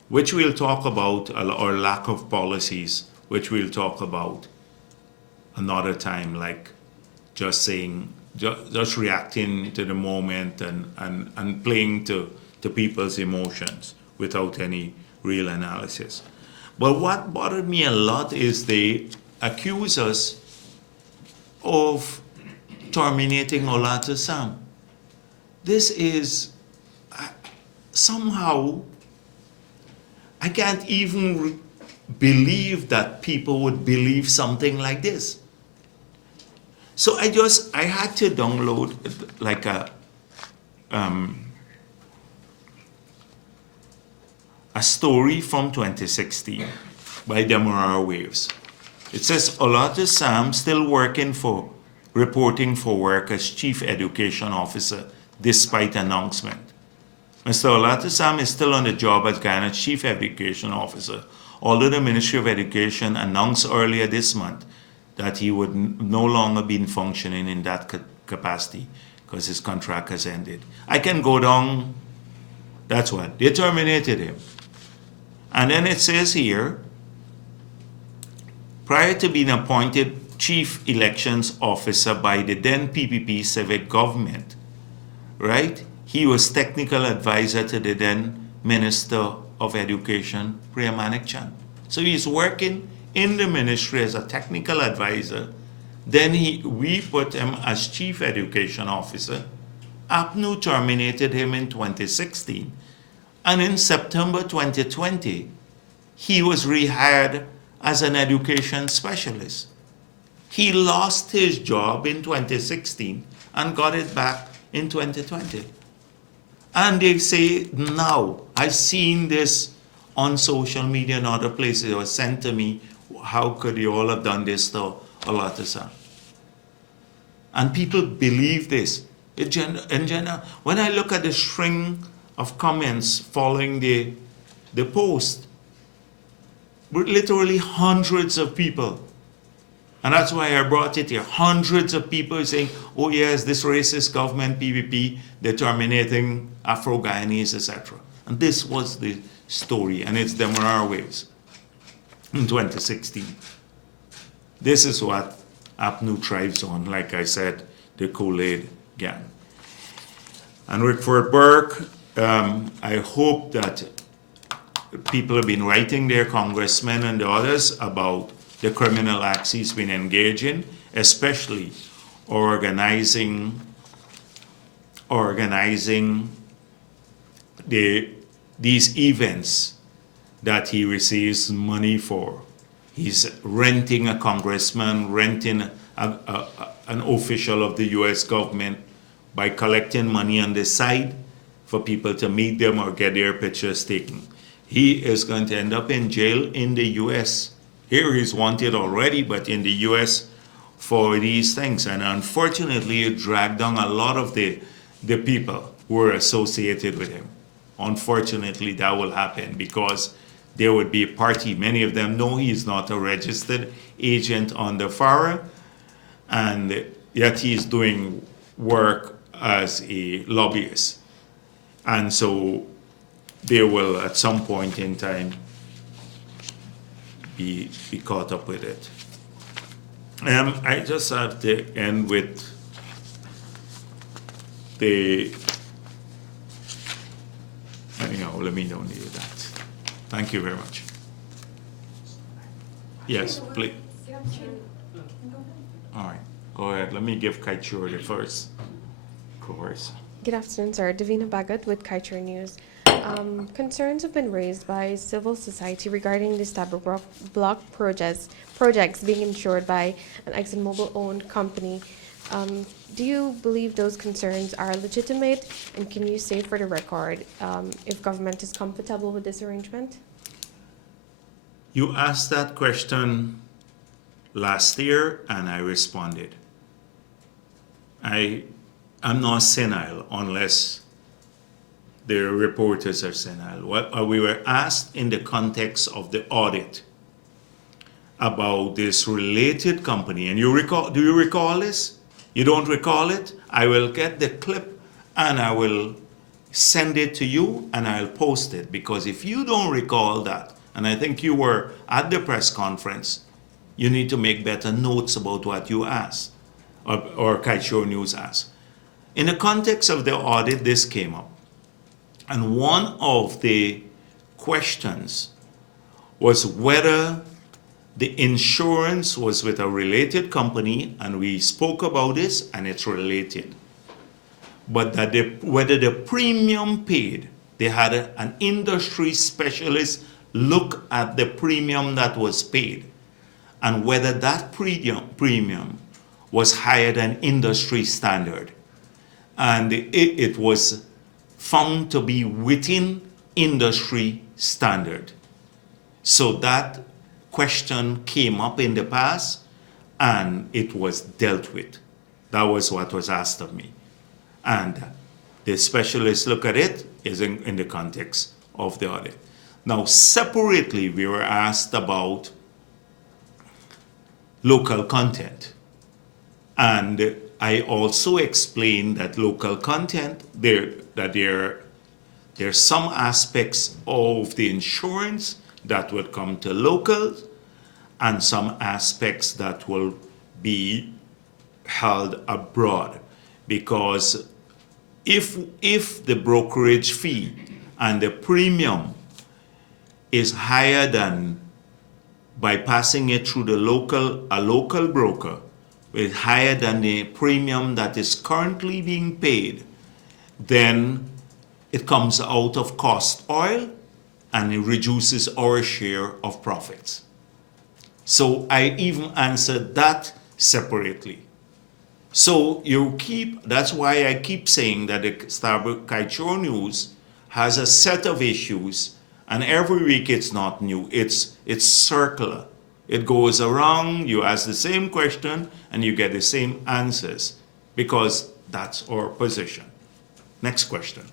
which we'll talk about, or lack of policies, which we'll talk about another time, like just saying, just reacting to the moment and playing to people's emotions without any real analysis. But what bothered me a lot is they accuse us of terminating Olata Sam. This is somehow, I can't even believe that people would believe something like this. So I had to download like a story from 2016 by Demerara Waves. It says, Olata Sam still reporting for work as Chief Education Officer despite announcement. Mr. Olata Sam is still on the job as Ghana's Chief Education Officer, although the Ministry of Education announced earlier this month that he would no longer be functioning in that capacity because his contract has ended. I can go down, that's what, they terminated him. And then it says here, prior to being appointed Chief Elections Officer by the then PPP civic government, right? He was technical advisor to the then Minister of Education, Priya Manikchand. So he's working in the ministry as a technical advisor. Then we put him as Chief Education Officer. APNU terminated him in 2016. And in September 2020, he was rehired as an education specialist. He lost his job in 2016 and got it back in 2020. And they say now, I've seen this on social media and other places, it was sent to me, how could you all have done this to Olatasan? And people believe this. In general, when I look at the string of comments following the post, literally hundreds of people. And that's why I brought it here. Hundreds of people saying, oh yes, this racist government, PVP, they're terminating Afro-Guyanese, etc. And this was the story, and it's Demerara Waves in 2016. This is what APNU thrives on, like I said, the Kool-Aid gang. And with Fort Burke, I hope that people have been writing their congressmen and the others about the criminal acts he's been engaged in, especially organizing these events that he receives money for. He's renting a congressman, renting an official of the US government by collecting money on the side for people to meet them or get their pictures taken. He is going to end up in jail in the US. Here he's wanted already, but in the US for these things. And unfortunately, it dragged down a lot of the people who are associated with him. Unfortunately, that will happen because there would be a party. Many of them know he's not a registered agent on the FARA, and yet he's doing work as a lobbyist. And so they will, at some point in time, be caught up with it. I just have to end with the, anyhow, let me don't need that. Thank you very much. Yes, please. All right, go ahead. Let me give Kaichur the first course. Good afternoon, sir. Davina Bagat with Kaichur News. Concerns have been raised by civil society regarding the Stabroek Block projects being insured by an ExxonMobil-owned company. Do you believe those concerns are legitimate? And can you say for the record if government is comfortable with this arrangement? You asked that question last year, and I responded. I'm not senile unless the reporters are senile. We were asked in the context of the audit about this related company. And do you recall this? You don't recall it? I will get the clip and I will send it to you and I'll post it. Because if you don't recall that, and I think you were at the press conference, you need to make better notes about what you asked or Kaichur News asked. In the context of the audit, this came up. And one of the questions was whether the insurance was with a related company, and we spoke about this, and it's related. But that whether the premium paid, they had an industry specialist look at the premium that was paid, and whether that premium was higher than industry standard. And it was found to be within industry standard. So that question came up in the past and it was dealt with. That was what was asked of me. And the specialists look at it is in the context of the audit. Now, separately, we were asked about local content. And I also explained that local content, there are some aspects of the insurance that would come to locals and some aspects that will be held abroad. Because if the brokerage fee and the premium is higher than by passing it through a local broker, is higher than the premium that is currently being paid, then it comes out of cost oil and it reduces our share of profits. So I even answered that separately. So that's why I keep saying that the Kaichur News has a set of issues And every week it's not new. It's circular. It goes around, you ask the same question, and you get the same answers because that's our position. Next question.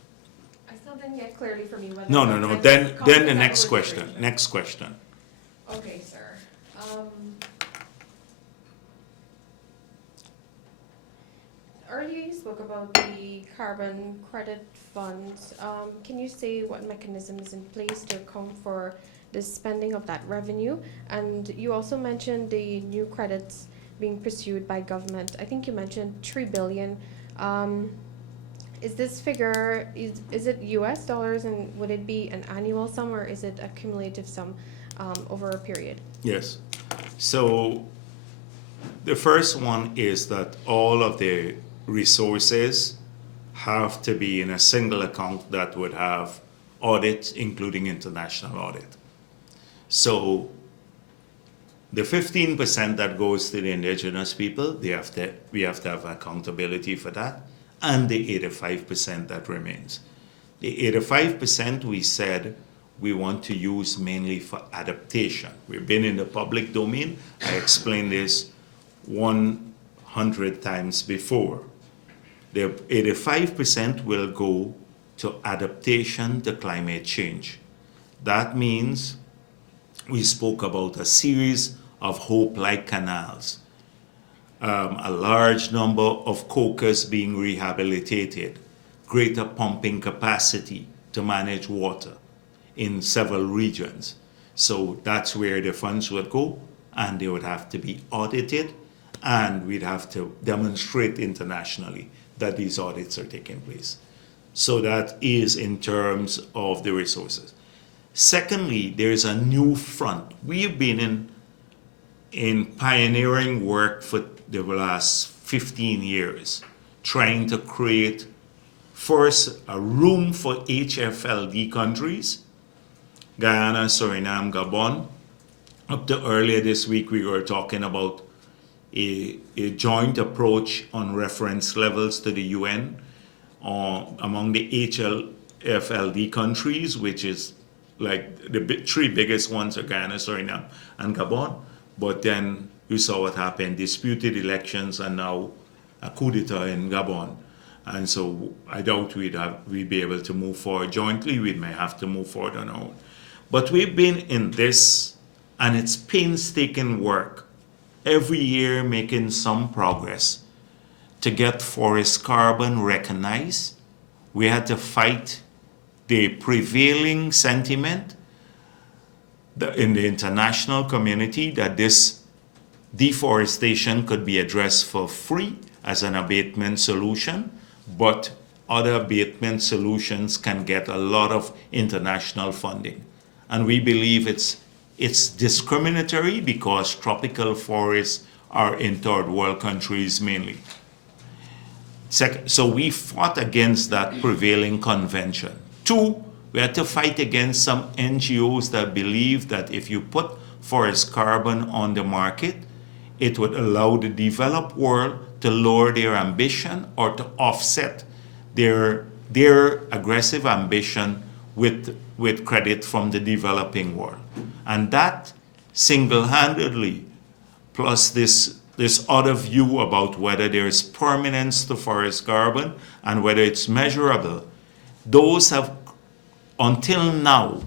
I still didn't get clearly from you whether. No, no, no. Then the next question. Next question. Okay, sir. Earlier you spoke about the carbon credit funds. Can you say what mechanism is in place to account for the spending of that revenue? And you also mentioned the new credits being pursued by government. I think you mentioned 3 billion. Is this figure, is it US dollars, and would it be an annual sum, or is it a cumulative sum over a period? Yes. So the first one is that all of the resources have to be in a single account that would have audits, including international audit. So the 15% that goes to the indigenous people, we have to have accountability for that, and the 85% that remains. The 85% we said we want to use mainly for adaptation. We've been in the public domain. I explained this 100 times before. The 85% will go to adaptation to climate change. That means we spoke about a series of hope-like canals, a large number of cokers being rehabilitated, greater pumping capacity to manage water in several regions. So that's where the funds would go, and they would have to be audited, and we'd have to demonstrate internationally that these audits are taking place. So that is in terms of the resources. Secondly, there's a new front. We've been in pioneering work for the last 15 years, trying to create first a room for HFLD countries, Guyana, Suriname, Gabon. Up to earlier this week, we were talking about a joint approach on reference levels to the UN among the HFLD countries, which is like the three biggest ones are Guyana, Suriname, and Gabon. But then you saw what happened, disputed elections, and now a coup d'etat in Gabon. And so I doubt we'd be able to move forward jointly. We may have to move forward on our own. But we've been in this, and it's painstaking work, every year making some progress to get forest carbon recognized. We had to fight the prevailing sentiment in the international community that this deforestation could be addressed for free as an abatement solution, but other abatement solutions can get a lot of international funding. And we believe it's discriminatory because tropical forests are in third world countries mainly. Second, so we fought against that prevailing convention. Two, we had to fight against some NGOs that believe that if you put forest carbon on the market, it would allow the developed world to lower their ambition or to offset their aggressive ambition with credit from the developing world. And that single-handedly, plus this other view about whether there is permanence to forest carbon and whether it's measurable, those have, until now,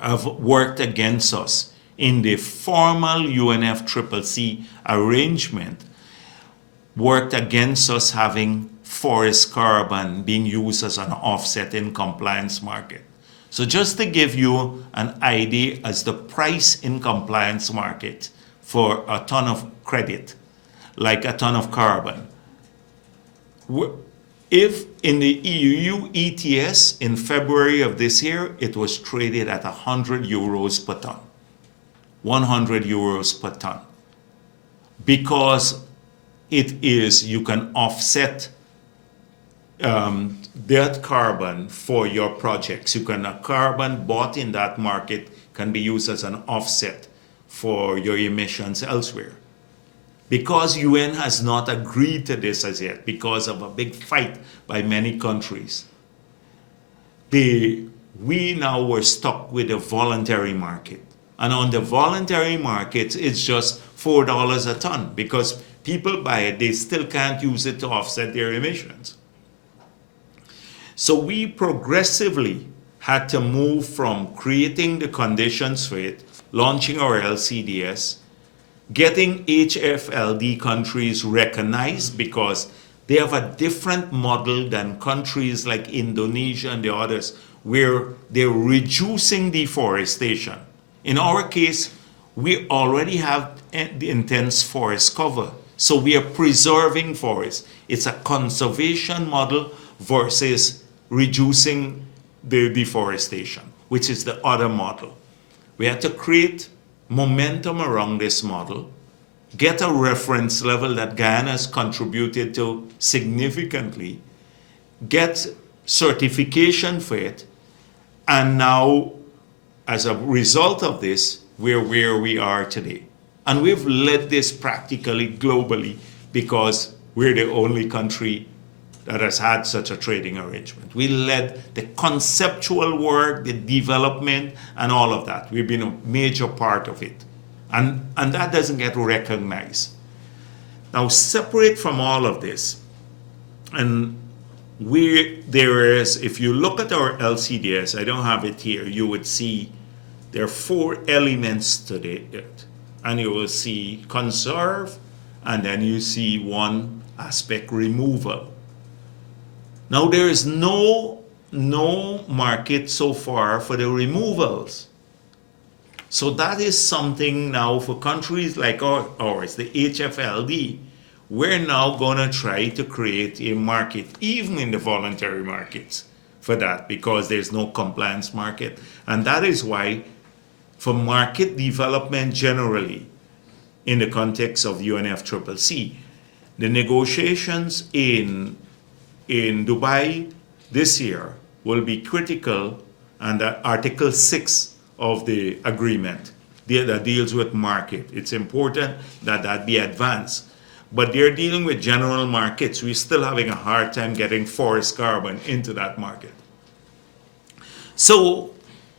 have worked against us in the formal UNFCCC arrangement, worked against us having forest carbon being used as an offset in compliance market. So just to give you an idea as the price in compliance market for a ton of credit, like a ton of carbon, if in the EU ETS in February of this year, it was traded at 100 euros per ton, 100 euros per ton, because it is, you can offset that carbon for your projects. You can, carbon bought in that market can be used as an offset for your emissions elsewhere. Because UN has not agreed to this as yet, because of a big fight by many countries, the we now were stuck with a voluntary market. And on the voluntary market, it's just $4 a ton because people buy it, they still can't use it to offset their emissions. So we progressively had to move from creating the conditions for it, launching our LCDS, getting HFLD countries recognized because they have a different model than countries like Indonesia and the others, where they're reducing deforestation. In our case, we already have the intense forest cover, so we are preserving forests. It's a conservation model versus reducing the deforestation, which is the other model. We had to create momentum around this model, get a reference level that Guyana has contributed to significantly, get certification for it, and now, as a result of this, we're where we are today. And we've led this practically globally because we're the only country that has had such a trading arrangement. We led the conceptual work, the development, and all of that. We've been a major part of it. And that doesn't get recognized. Now, separate from all of this, and there is, if you look at our LCDS, I don't have it here, you would see there are 4 elements to it. And you will see conserve, and then you see one aspect, removal. Now, there is no market so far for the removals. So that is something now for countries like ours, the HFLD, we're now going to try to create a market, even in the voluntary markets, for that, because there's no compliance market. And that is why, for market development generally, in the context of UNFCCC, the negotiations in Dubai this year will be critical, and Article 6 of the agreement that deals with market. It's important that that be advanced. But they're dealing with general markets. We're still having a hard time getting forest carbon into that market. So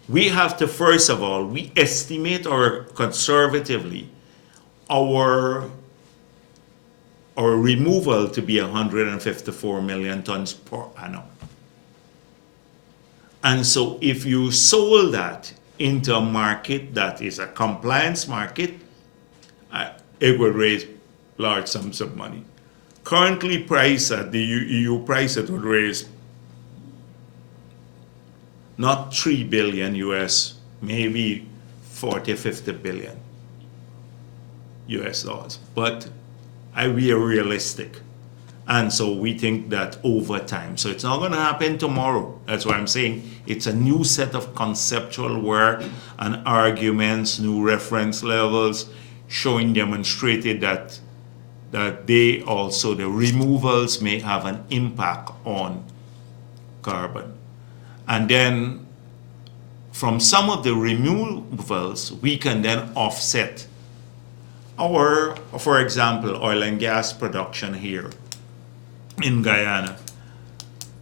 we have to, first of all, we estimate conservatively our removal to be 154 million tons per annum. And so if you sold that into a market that is a compliance market, it would raise large sums of money. Currently priced at the EU price, it would raise not 3 billion US, maybe 40, 50 billion US dollars. But we are realistic. And so we think that over time. So it's not going to happen tomorrow. That's why I'm saying it's a new set of conceptual work and arguments, new reference levels, showing, demonstrated that they also, the removals may have an impact on carbon. And then from some of the removals, we can then offset our, for example, oil and gas production here in Guyana.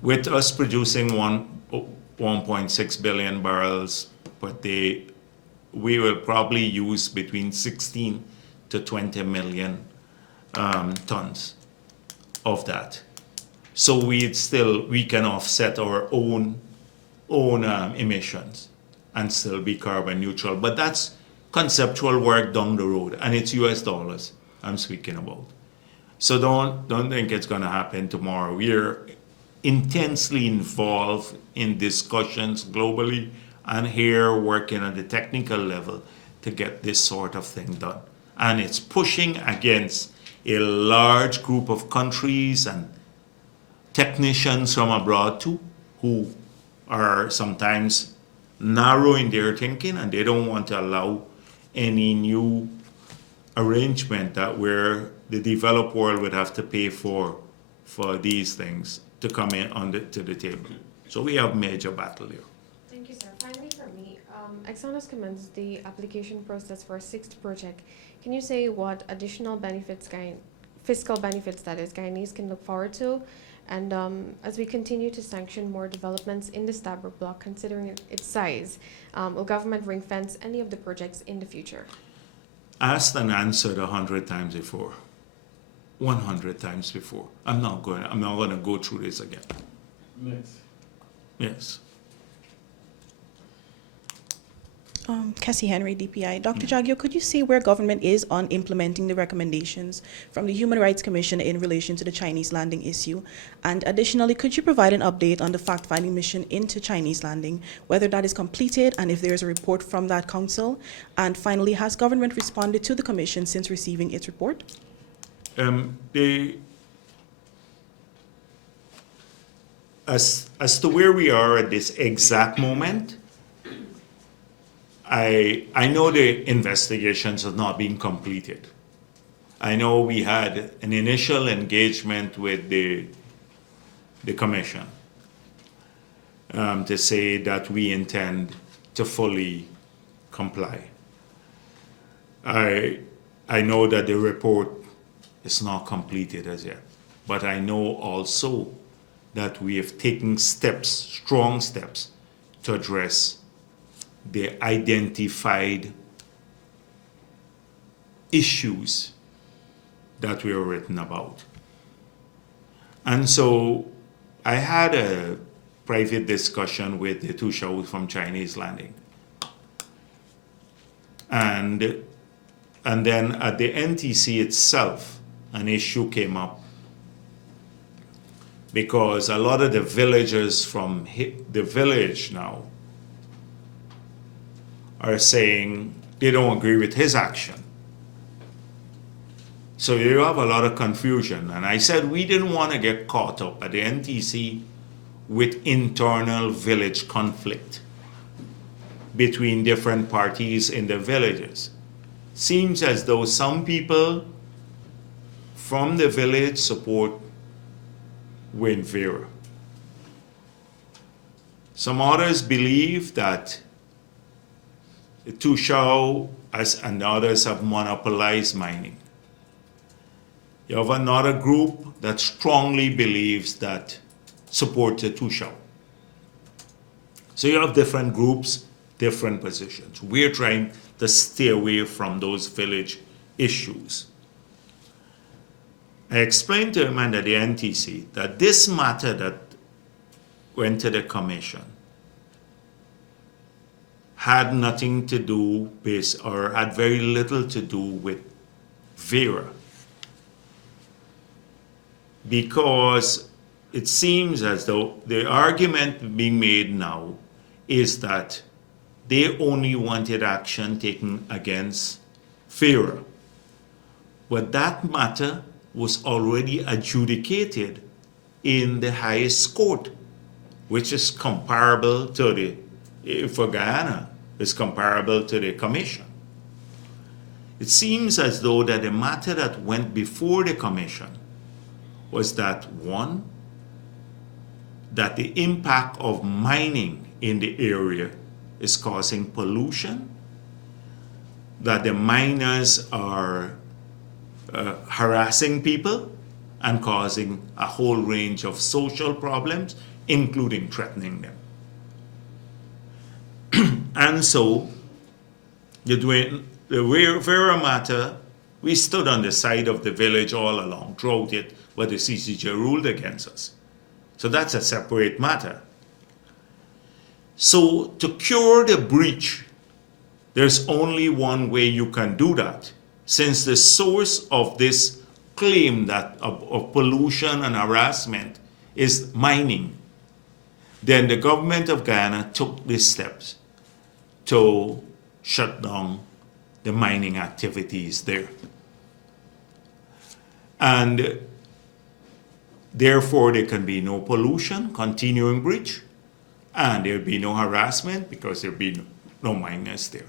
With us producing 1.6 billion barrels per day, we will probably use between 16 to 20 million tons of that. So we can offset our own emissions and still be carbon neutral. But that's conceptual work down the road, and it's US dollars I'm speaking about. So don't think it's going to happen tomorrow. We're intensely involved in discussions globally and here working at the technical level to get this sort of thing done. And it's pushing against a large group of countries and technicians from abroad too, who are sometimes narrow in their thinking, and they don't want to allow any new arrangement that where the developed world would have to pay for these things to come in to the table. So we have major battle here. Thank you, sir. Finally, for me, Exxon has commenced the application process for a 6th project. Can you say what additional benefits, fiscal benefits that is, Guyanese can look forward to, And as we continue to sanction more developments in the Stabroek Block, considering its size, will government ring fence any of the projects in the future? Asked and answered 100 times before. 100 times before. I'm not going to go through this again. Next. Yes. Cassie Henry, DPI. Dr. Jagdeo, could you say where government is on implementing the recommendations from the Human Rights Commission in relation to the Chinese landing issue? And additionally, could you provide an update on the fact-finding mission into Chinese landing, whether that is completed and if there is a report from that council? And finally, has government responded to the commission since receiving its report? As to where we are at this exact moment, I know the investigations have not been completed. I know we had an initial engagement with the commission to say that we intend to fully comply. I know that the report is not completed as yet, but I know also that we have taken steps, strong steps, to address the identified issues that we were written about. And so I had a private discussion with the two shows from Chinese landing. And then at the NTC itself, an issue came up because a lot of the villagers from the village now are saying they don't agree with his action. So you have a lot of confusion. And I said we didn't want to get caught up at the NTC with internal village conflict between different parties in the villages. Seems as though some people from the village support Win Vera. Some others believe that the Tushao and others have monopolized mining. You have another group that strongly believes that supports the Tushao. So you have different groups, different positions. We're trying to stay away from those village issues. I explained to him and at the NTC that this matter that went to the commission had nothing to do with, or had very little to do with Vera. Because it seems as though the argument being made now is that they only wanted action taken against Vera. But that matter was already adjudicated in the highest court, which is comparable to for Guyana, is comparable to the commission. It seems as though that the matter that went before the commission was that, one, that the impact of mining in the area is causing pollution, that the miners are harassing people and causing a whole range of social problems, including threatening them. And so, the Vera matter, we stood on the side of the village all along, throughout it, but the CCJ ruled against us. So that's a separate matter. So to cure the breach, there's only one way you can do that. Since the source of this claim that of pollution and harassment is mining, then the government of Guyana took these steps to shut down the mining activities there. And therefore there can be no pollution, continuing breach, and there'll be no harassment because there'll be no miners there.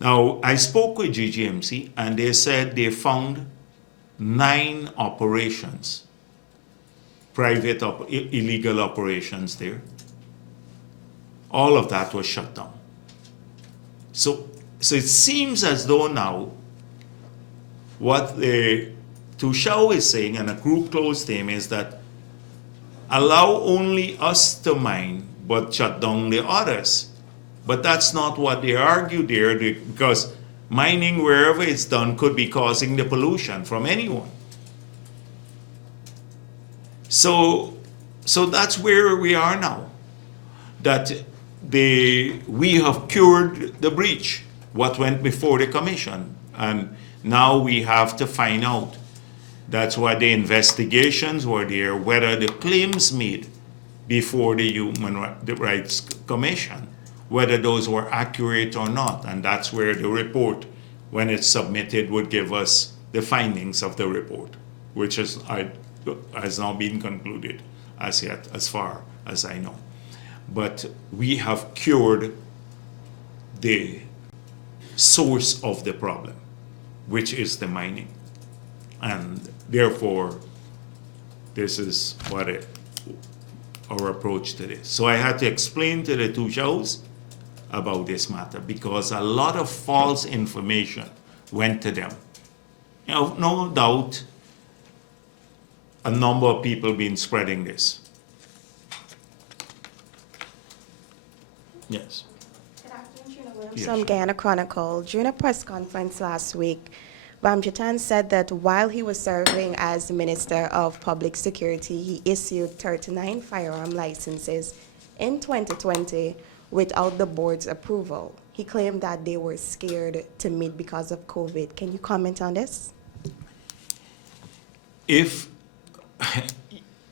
Now, I spoke with GGMC and they said they found 9 operations, private illegal operations there. All of that was shut down. So it seems as though now what the Tushao is saying, and a group closed him, is that allow only us to mine, but shut down the others. But that's not what they argue there, because mining wherever it's done could be causing the pollution from anyone. So that's where we are now. That we have cured the breach, what went before the commission, and now we have to find out. That's why the investigations were there, whether the claims made before the Rights Commission, whether those were accurate or not, and that's where the report, when it's submitted, would give us the findings of the report, which has now been concluded as yet, as far as I know. But we have cured the source of the problem, which is the mining. And therefore, this is what our approach to this. So I had to explain to the two shows about this matter, because a lot of false information went to them. You know, no doubt a number of people been spreading this. Yes. Good afternoon, Trina Williams Yes. from Guyana Chronicle. During a press conference last week, Ramjatan said that while he was serving as the Minister of Public Security, he issued 39 firearm licenses in 2020 without the board's approval. He claimed that they were scared to meet because of COVID. Can you comment on this? If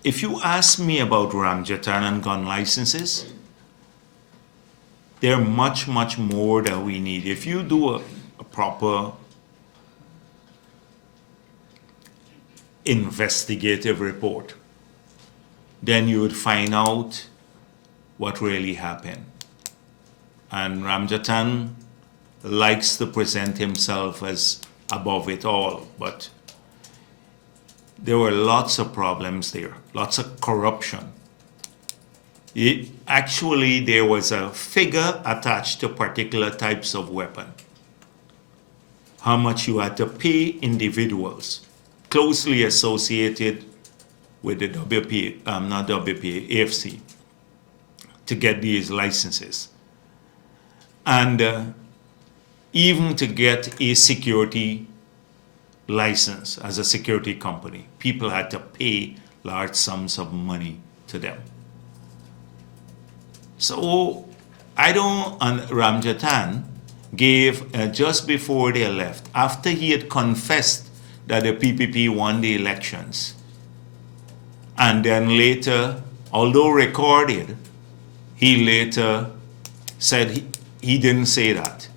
you ask me about Ramjatan and gun licenses, they're much, much more that we need. If you do a proper investigative report, then you would find out what really happened. And Ramjatan likes to present himself as above it all, but there were lots of problems there, lots of corruption. Actually, there was a figure attached to particular types of weapon. How much you had to pay individuals closely associated with the AFC, to get these licenses. And even to get a security license as a security company, people had to pay large sums of money to them. So Ramjatan gave, just before they left, after he had confessed that the PPP won the elections, and then later, although recorded, he later said he didn't say that.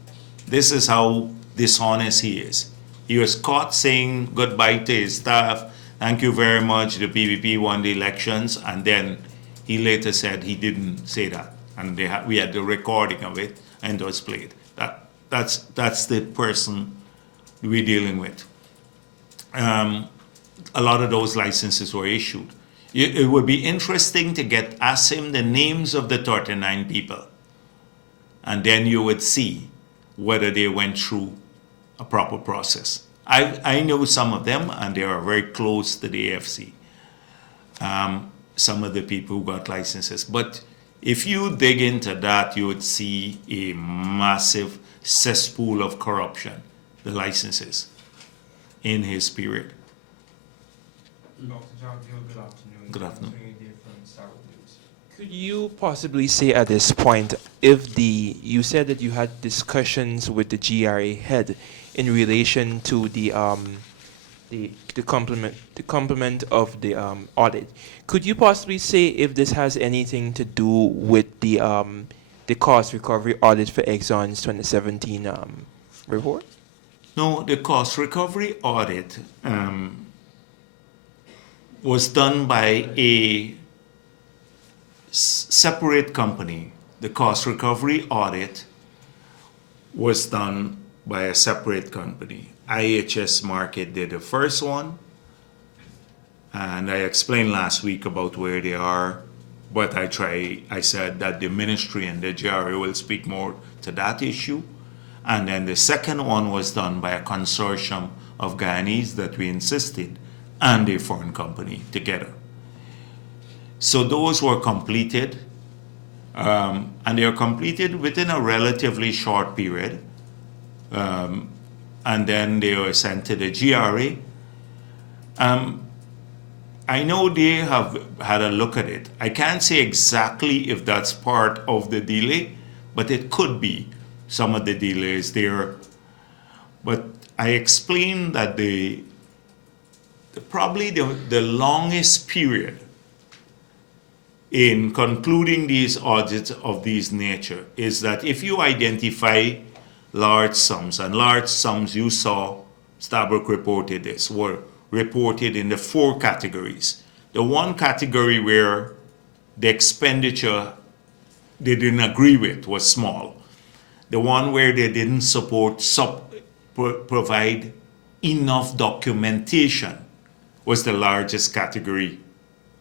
This is how dishonest he is. He was caught saying goodbye to his staff, thank you very much, the PPP won the elections, and then he later said he didn't say that. And we had the recording of it, and it was played. That's the person we're dealing with. A lot of those licenses were issued. It would be interesting to ask him the names of the 39 people, and then you would see whether they went through a proper process. I know some of them, and they are very close to the AFC. Some of the people who got licenses. But if you dig into that, you would see a massive cesspool of corruption, the licenses, in his period. Dr. Jagdeo, good afternoon. Good afternoon. I'm Tony Day from Starwood News. Could you possibly say at this point if you said that you had discussions with the GRA head in relation to the complement of the audit? Could you possibly say if this has anything to do with the cost recovery audit for Exxon's 2017 report? No, the cost recovery audit was done by a separate company. The cost recovery audit was done by a separate company. IHS Markit did the first one, and I explained last week about where they are, but I said that the ministry and the GRA will speak more to that issue. And then the second one was done by a consortium of Guyanese that we insisted and a foreign company together. So those were completed, and they are completed within a relatively short period. And then they were sent to the GRA. I know they have had a look at it. I can't say exactly if that's part of the delay, but it could be some of the delays there. But I explained that probably the longest period in concluding these audits of this nature is that if you identify large sums, and large sums you saw, Stabrook reported this, were reported in the 4 categories. The one category where the expenditure they didn't agree with was small. The one where they didn't provide enough documentation was the largest category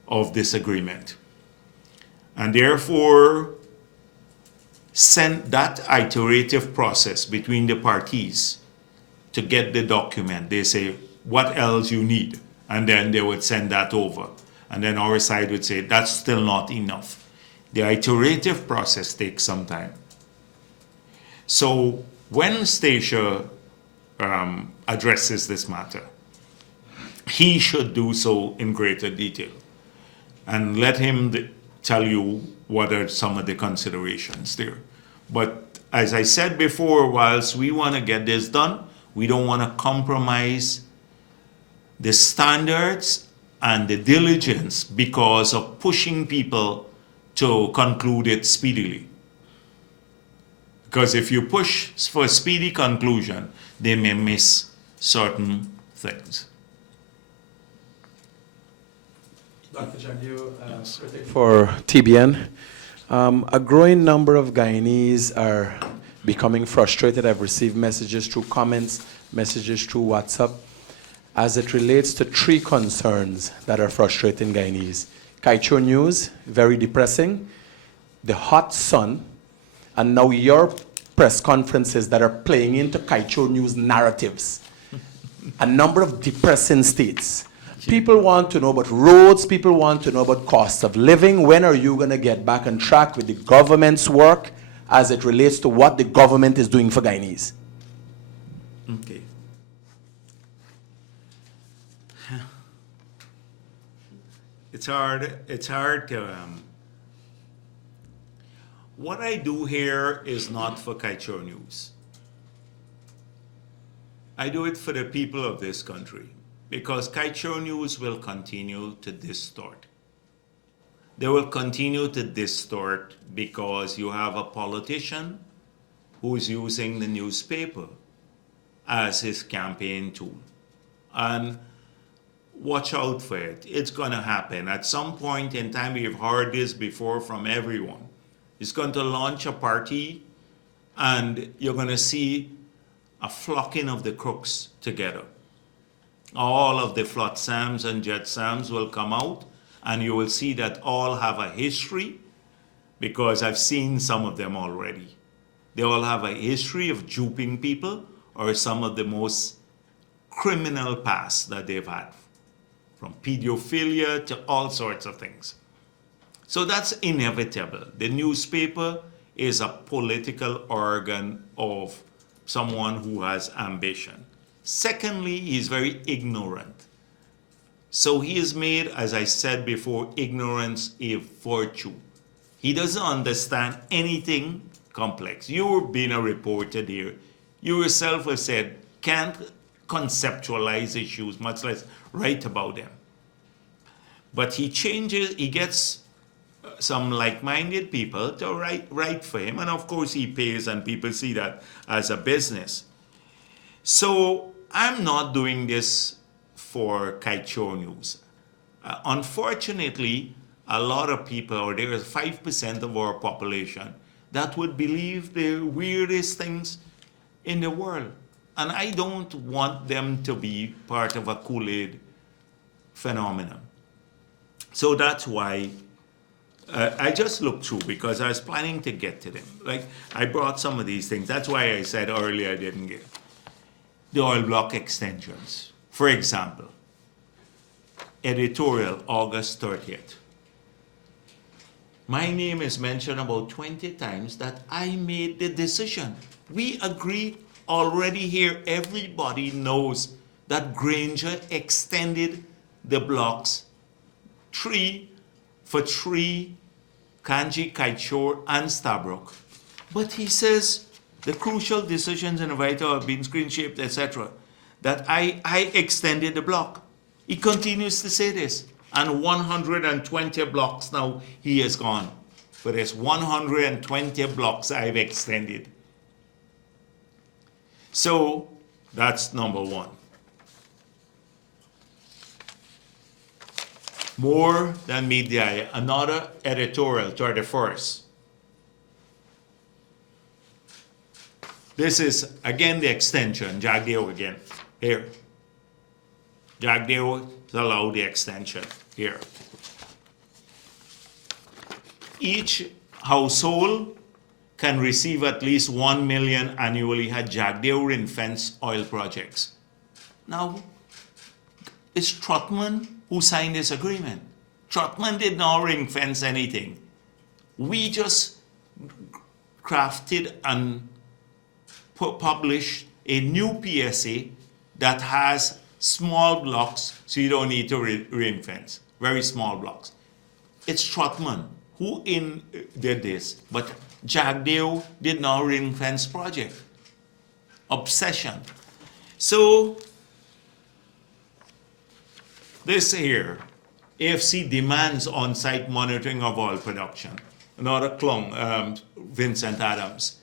of disagreement. And therefore, sent that iterative process between the parties to get the document. They say, what else you need? And then they would send that over. And then our side would say, that's still not enough. The iterative process takes some time. So when Stacia addresses this matter, he should do so in greater detail. And let him tell you what are some of the considerations there. But as I said before, whilst we want to get this done, we don't want to compromise the standards and the diligence because of pushing people to conclude it speedily. Because if you push for a speedy conclusion, they may miss certain things. Dr. Jagdeo, critic For TBN, a growing number of Guyanese are becoming frustrated. I've received messages through comments, messages through WhatsApp, as it relates to 3 concerns that are frustrating Guyanese. Kaicho News, very depressing. The hot sun, and now your press conferences that are playing into Kaicho News narratives. A number of depressing states. People want to know about roads, people want to know about cost of living. When are you going to get back on track with the government's work as it relates to what the government is doing for Guyanese? Okay. It's hard to, what I do here is not for Kaicho News. I do it for the people of this country, because Kaicho News will continue to distort. They will continue to distort because you have a politician who's using the newspaper as his campaign tool. And watch out for it. It's going to happen. At some point in time, we've heard this before from everyone. It's going to launch a party, and you're going to see a flocking of the crooks together. All of the Flotsams and Jetsams will come out, and you will see that all have a history, because I've seen some of them already. They all have a history of duping people, or some of the most criminal past that they've had, from pedophilia to all sorts of things. So that's inevitable. The newspaper is a political organ of someone who has ambition. Secondly, he's very ignorant. So he has made, as I said before, ignorance a virtue. He doesn't understand anything complex. You're being a reporter there. You yourself have said, can't conceptualize issues, much less write about them. But he changes, he gets some like-minded people to write for him, and of course he pays, and people see that as a business. So I'm not doing this for Kaicho News. Unfortunately, a lot of people, or there is 5% of our population, that would believe the weirdest things in the world. And I don't want them to be part of a Kool-Aid phenomenon. So that's why I just looked through, because I was planning to get to them. Like, I brought some of these things. That's why I said earlier I didn't get the oil block extensions. For example, editorial, August 30th. My name is mentioned about 20 times that I made the decision. We agree already here, everybody knows that Granger extended the blocks for 3, Kanji, Kaitshore, and Stabrook. But he says the crucial decisions in the vital have been screen shaped, etc., that I extended the block. He continues to say this. And 120 blocks now he has gone. But it's 120 blocks I've extended. So that's number one. More than meet the eye. Another editorial, 31st. This is again the extension, Jagdeo again. Here. Jagdeo allowed the extension here. Each household can receive at least 1 million annually at Jagdeo ring-fence oil projects. Now, it's Trotman who signed this agreement. Trotman did not ring-fence anything. We just crafted and published a new PSA that has small blocks, so you don't need to ring-fence. Very small blocks. It's Trotman who did this, but Jagdeo did not ring-fence project. Obsession. So, this here, AFC demands on-site monitoring of oil production. Another clone, Vincent Adams.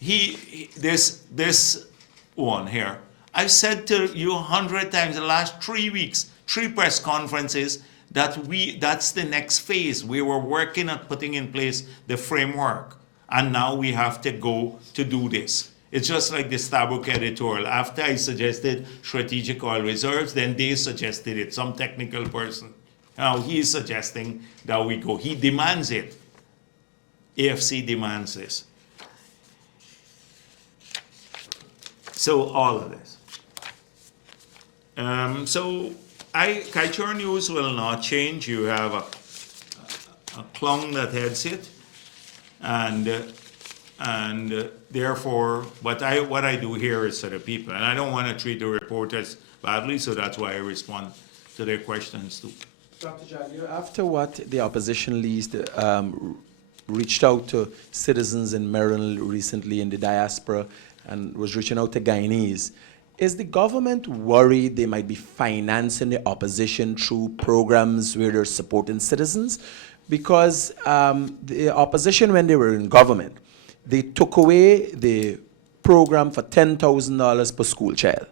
This one here, I've said to you 100 times in the last 3 weeks, 3 press conferences, that's the next phase. We were working at putting in place the framework, and now we have to go to do this. It's just like the Stabrook editorial. After I suggested strategic oil reserves, then they suggested it, some technical person. Now he's suggesting that we go. He demands it. AFC demands this. So all of this. Kaitshore News will not change. You have a clung that heads it, and therefore, what I do here is to the people, and I don't want to treat the reporters badly, so that's why I respond to their questions too. Dr. Jagdeo, after what the opposition leads reached out to citizens in Maryland recently in the diaspora and was reaching out to Guyanese, is the government worried they might be financing the opposition through programs where they're supporting citizens? Because the opposition, when they were in government, they took away the program for $10,000 per school child.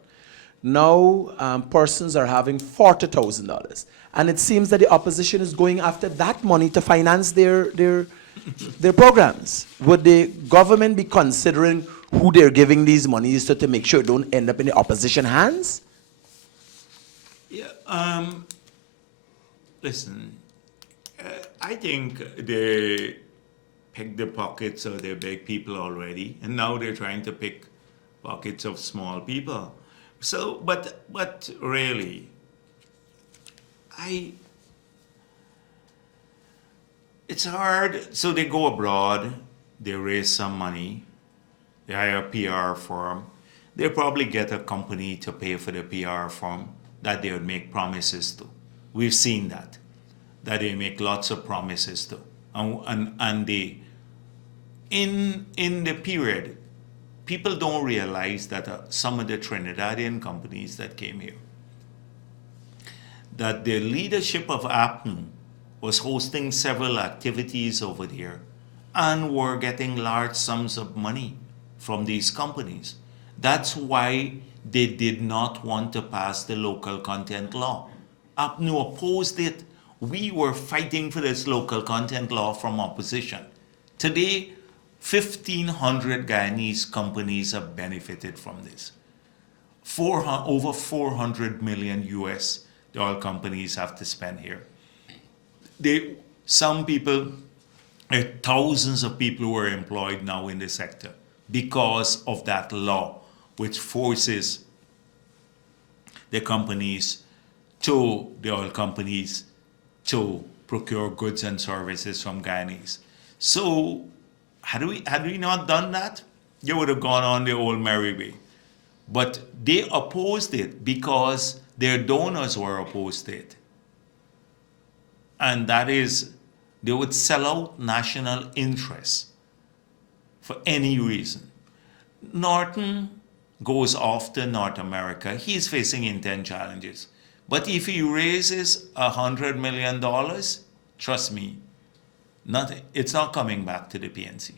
Now persons are having $40,000. And it seems that the opposition is going after that money to finance their programs. Would the government be considering who they're giving these monies to make sure it don't end up in the opposition hands? Yeah, listen, I think they picked the pockets of the big people already, and now they're trying to pick pockets of small people. So, but really, it's hard. So they go abroad, they raise some money, they hire a PR firm. They probably get a company to pay for the PR firm that they would make promises to. We've seen that they make lots of promises to. And they, in the period, people don't realize that some of the Trinidadian companies that came here, that the leadership of APNU was hosting several activities over there and were getting large sums of money from these companies. That's why they did not want to pass the local content law. APNU opposed it. We were fighting for this local content law from opposition. Today, 1,500 Guyanese companies have benefited from this. Over 400 million US the oil companies have to spend here. Some people, thousands of people who are employed now in the sector because of that law, which forces the companies to the oil companies to procure goods and services from Guyanese. So had we not done that, they would have gone on their old merry way. But they opposed it because their donors were opposed to it. And that is, they would sell out national interests for any reason. Norton goes off to North America. He's facing intense challenges. But if he raises $100 million, trust me, it's not coming back to the PNC.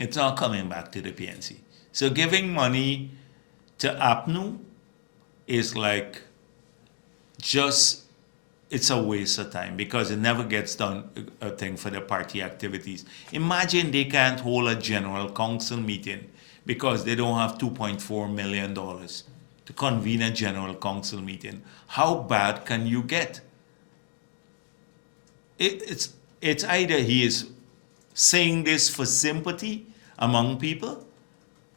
It's not coming back to the PNC. So giving money to APNU is like it's a waste of time because it never gets done a thing for the party activities. Imagine they can't hold a general council meeting because they don't have $2.4 million to convene a general council meeting. How bad can you get? It's either he is saying this for sympathy among people,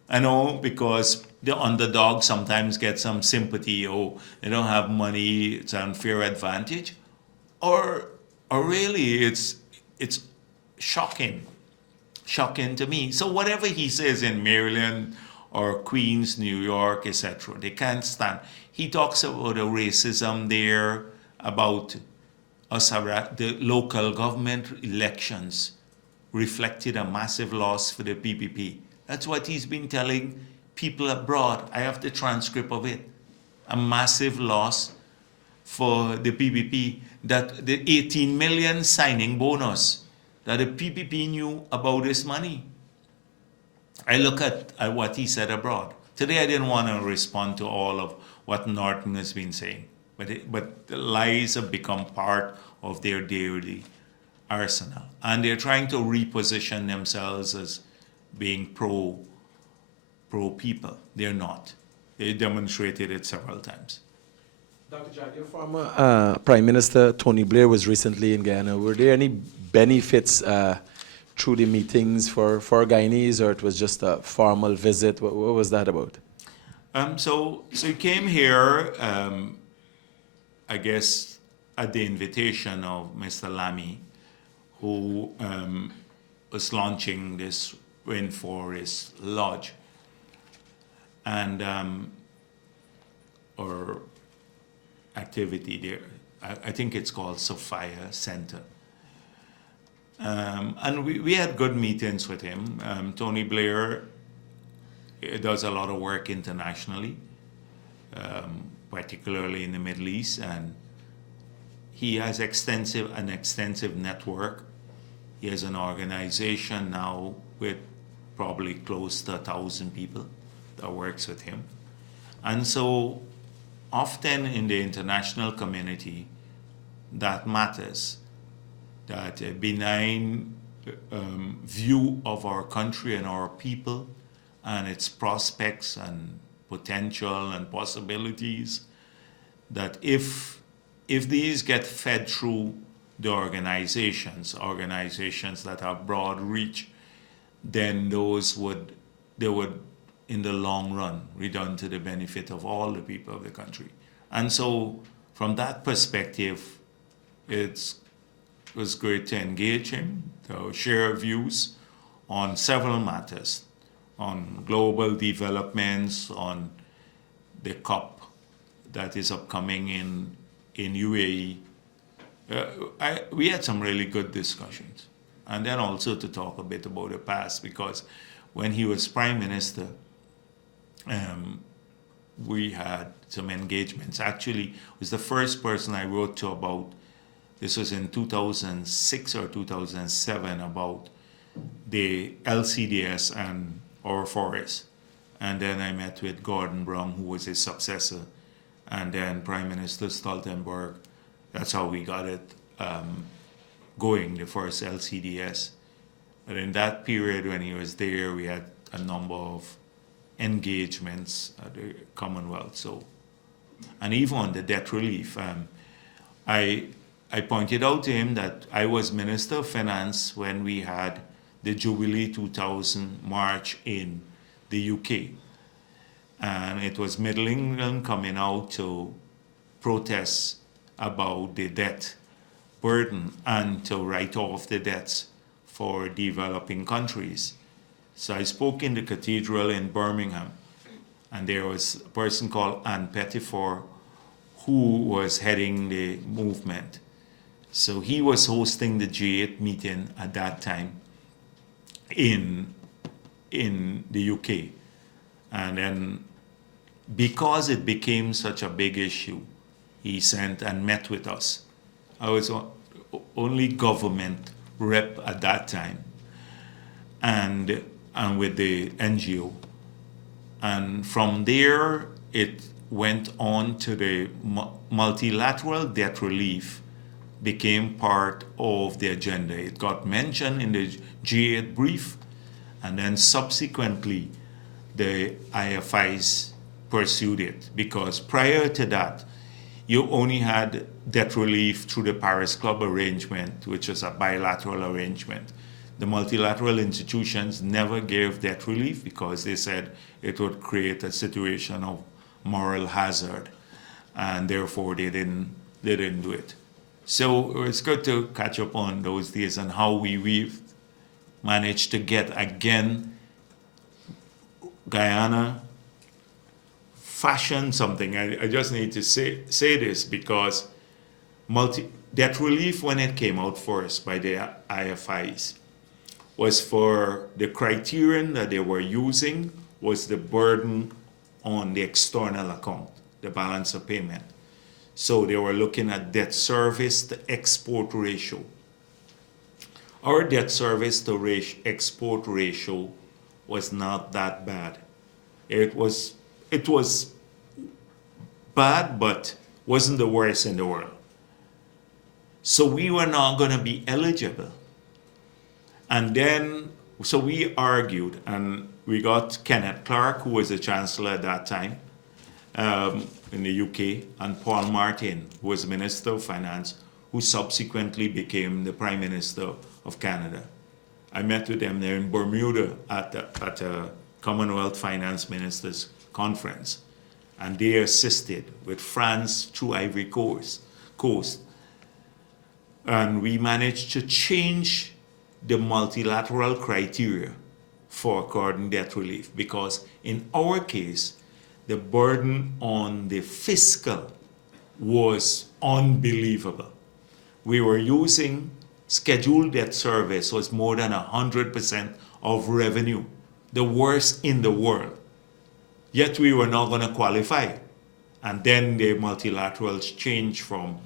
I know, because the underdog sometimes get some sympathy, oh, they don't have money, it's an unfair advantage, or really it's shocking to me. So whatever he says in Maryland or Queens, New York, etc., they can't stand. He talks about the racism there, about us, the local government elections reflected a massive loss for the PPP. That's what he's been telling people abroad. I have the transcript of it. A massive loss for the PPP, that the 18 million signing bonus, that the PPP knew about this money. I look at what he said abroad. Today I didn't want to respond to all of what Norton has been saying, but the lies have become part of their daily arsenal. And they're trying to reposition themselves as being pro people. They're not. They demonstrated it several times. Dr. Jagdeo, former Prime Minister Tony Blair was recently in Guyana. Were there any benefits through the meetings for Guyanese, or it was just a formal visit? What was that about? So he came here, I guess, at the invitation of Mr. Lamy, who was launching this Rainforest Lodge, and or activity there. I think it's called Sophia Center. And we had good meetings with him. Tony Blair does a lot of work internationally, particularly in the Middle East, and he has an extensive network. He has an organization now with probably close to 1,000 people that works with him. And so often in the international community, that matters, that a benign view of our country and our people and its prospects and potential and possibilities, that if these get fed through the organizations that have broad reach, then they would in the long run redound to the benefit of all the people of the country. And so from that perspective, it was great to engage him, to share views on several matters, on global developments, on the COP that is upcoming in UAE. We had some really good discussions. And then also to talk a bit about the past, because when he was Prime Minister, we had some engagements. Actually, was the first person I wrote to about, this was in 2006 or 2007, about the LCDS and our forest. And then I met with Gordon Brown, who was his successor, and then Prime Minister Stoltenberg. That's how we got it going, the first LCDS. But in that period when he was there, we had a number of engagements at the Commonwealth. So, and even on the debt relief, I pointed out to him that I was Minister of Finance when we had the Jubilee 2000 March in the UK. and it was Middle England coming out to protest about the debt burden and to write off the debts for developing countries. So I spoke in the cathedral in Birmingham, and there was a person called Anne Pettifor who was heading the movement. So he was hosting the G8 meeting at that time in the UK. And then because it became such a big issue, he sent and met with us. I was only government rep at that time, and with the NGO. And from there, it went on to the multilateral debt relief became part of the agenda. It got mentioned in the G8 brief, and then subsequently the IFIs pursued it, because prior to that, you only had debt relief through the Paris Club arrangement, which was a bilateral arrangement. The multilateral institutions never gave debt relief because they said it would create a situation of moral hazard, and therefore they didn't do it. So it's good to catch up on those days and how we've managed to get again Guyana fashion something. I just need to say this because debt relief, when it came out first by the IFIs, was for the criterion that they were using was the burden on the external account, the balance of payment. So they were looking at debt service to export ratio. Our debt service to export ratio was not that bad. It was bad, but wasn't the worst in the world. So we were not going to be eligible. And then, so we argued, and we got Kenneth Clark, who was the chancellor at that time in the UK, and Paul Martin, who was Minister of Finance, who subsequently became the Prime Minister of Canada. I met with them there in Bermuda at a Commonwealth Finance Ministers Conference, and they assisted with France through Ivory Coast. And we managed to change the multilateral criteria for according debt relief, because in our case, the burden on the fiscal was unbelievable. We were using scheduled debt service was more than 100% of revenue, the worst in the world. Yet we were not going to qualify. And then the multilaterals changed from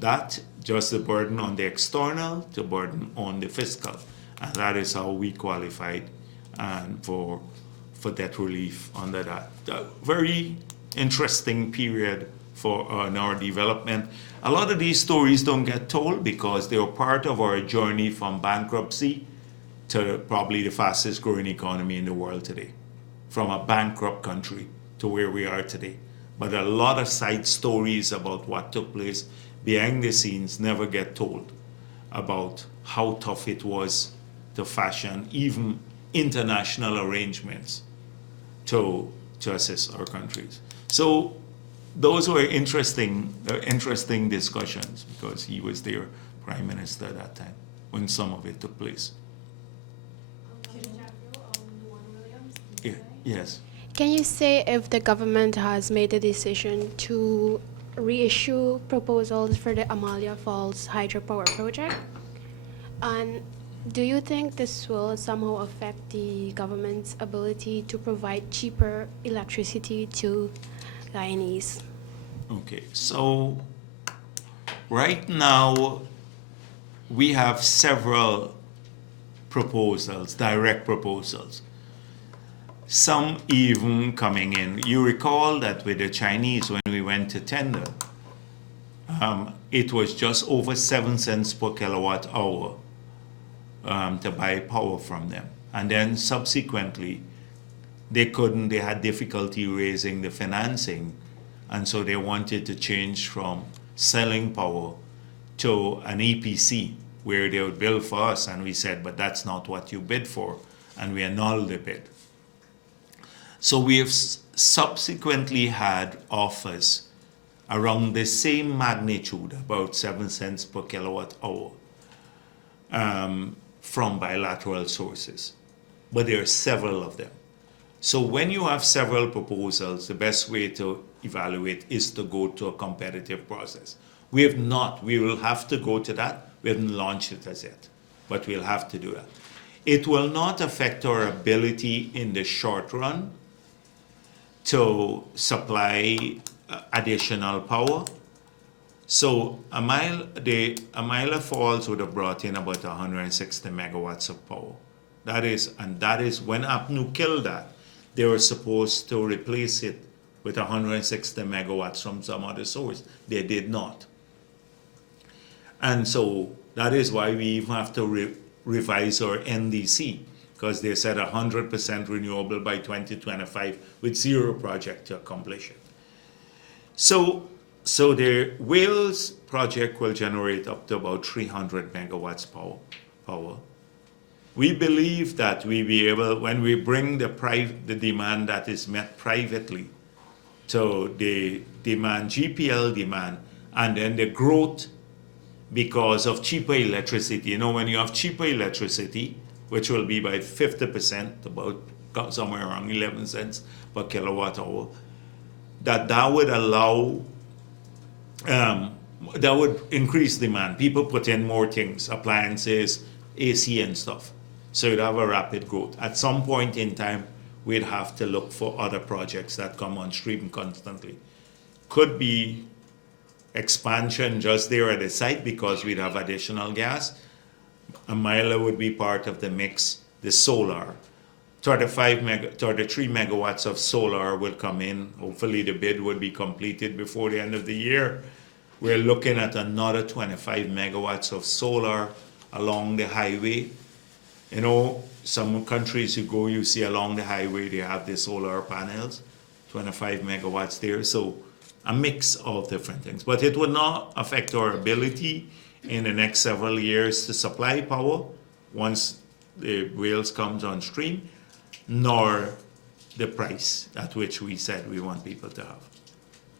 that, just the burden on the external, to burden on the fiscal. And that is how we qualified and for debt relief under that. A very interesting period for our development. A lot of these stories don't get told because they were part of our journey from bankruptcy to probably the fastest growing economy in the world today, from a bankrupt country to where we are today. But a lot of side stories about what took place behind the scenes never get told, about how tough it was to fashion even international arrangements to assist our countries. So those were interesting discussions, because he was their prime minister at that time when some of it took place. Yeah, yes. Can you say if the government has made a decision to reissue proposals for the Amalia Falls hydropower project? And do you think this will somehow affect the government's ability to provide cheaper electricity to Guyanese? Okay, so right now we have several proposals, direct proposals. Some even coming in. You recall that with the Chinese, when we went to tender, it was just over 7 cents per kilowatt hour to buy power from them. And then subsequently, they had difficulty raising the financing, and so they wanted to change from selling power to an EPC, where they would bill for us, and we said, but that's not what you bid for, and we annulled the bid. So we have subsequently had offers around the same magnitude, about 7 cents per kilowatt hour, from bilateral sources. But there are several of them. So when you have several proposals, the best way to evaluate is to go to a competitive process. We have not. We will have to go to that. We haven't launched it as yet, but we'll have to do that. It will not affect our ability in the short run to supply additional power. So Amila Falls would have brought in about 160 megawatts of power. That is when APNU killed that, they were supposed to replace it with 160 megawatts from some other source. They did not. And so that is why we even have to revise our NDC, because they said 100% renewable by 2025 with zero project to accomplish it. So the Wales project will generate up to about 300 megawatts power. We believe that we'll be able, when we bring the demand that is met privately to the demand, GPL demand, and then the growth because of cheaper electricity. You know, when you have cheaper electricity, which will be by 50%, about somewhere around 11 cents per kilowatt hour, that would allow, that would increase demand. People put in more things, appliances, AC and stuff. So you'd have a rapid growth. At some point in time, we'd have to look for other projects that come on stream constantly. Could be expansion just there at the site because we'd have additional gas. Amila would be part of the mix. The solar, 33 megawatts of solar will come in. Hopefully the bid would be completed before the end of the year. We're looking at another 25 megawatts of solar along the highway. You know, some countries you go, you see along the highway, they have the solar panels, 25 megawatts there. So a mix of different things. But it would not affect our ability in the next several years to supply power once the Wales comes on stream, nor the price at which we said we want people to have.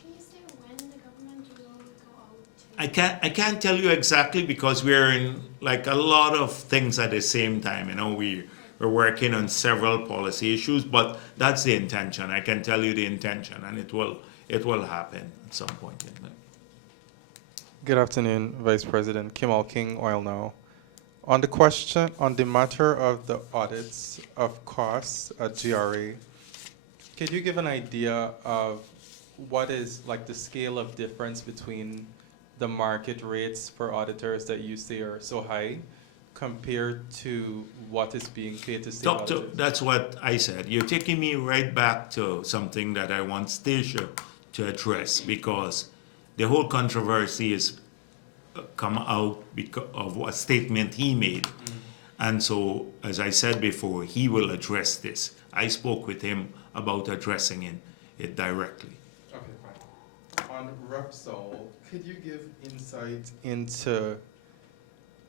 Can you say when the government will go out to... I can't tell you exactly because we're in like a lot of things at the same time. You know, we're working on several policy issues, but that's the intention. I can tell you the intention, and it will happen at some point in time. Good afternoon, Vice President. Kimal King, Oil Now. On the question, on the matter of the audits of costs at GRA, could you give an idea of what is like the scale of difference between the market rates for auditors that you say are so high compared to what is being paid to state Doctor, auditors? that's what I said. You're taking me right back to something that I want Stacia to address, because the whole controversy is come out because of a statement he made. And so, as I said before, he will address this. I spoke with him about addressing it directly. Okay, fine. On Repsol, could you give insight into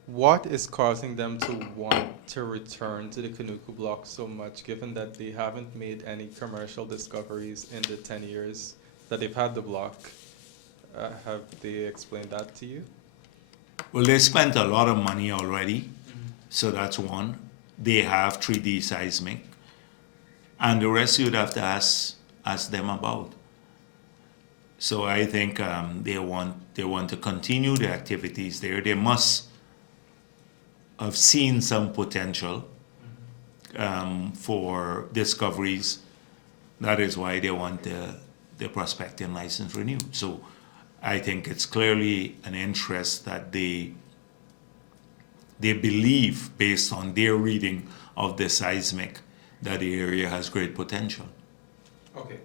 what is causing them to want to return to the Kanuku block so much, given that they haven't made any commercial discoveries in the 10 years that they've had the block? Have they explained that to you? Well, they spent a lot of money already, so that's one. They have 3D seismic, and the rest you'd have to ask them about. So I think they want to continue the activities there. They must have seen some potential for discoveries. That is why they want the prospecting license renewed. So I think it's clearly an interest that they believe, based on their reading of the seismic, that the area has great potential. Okay.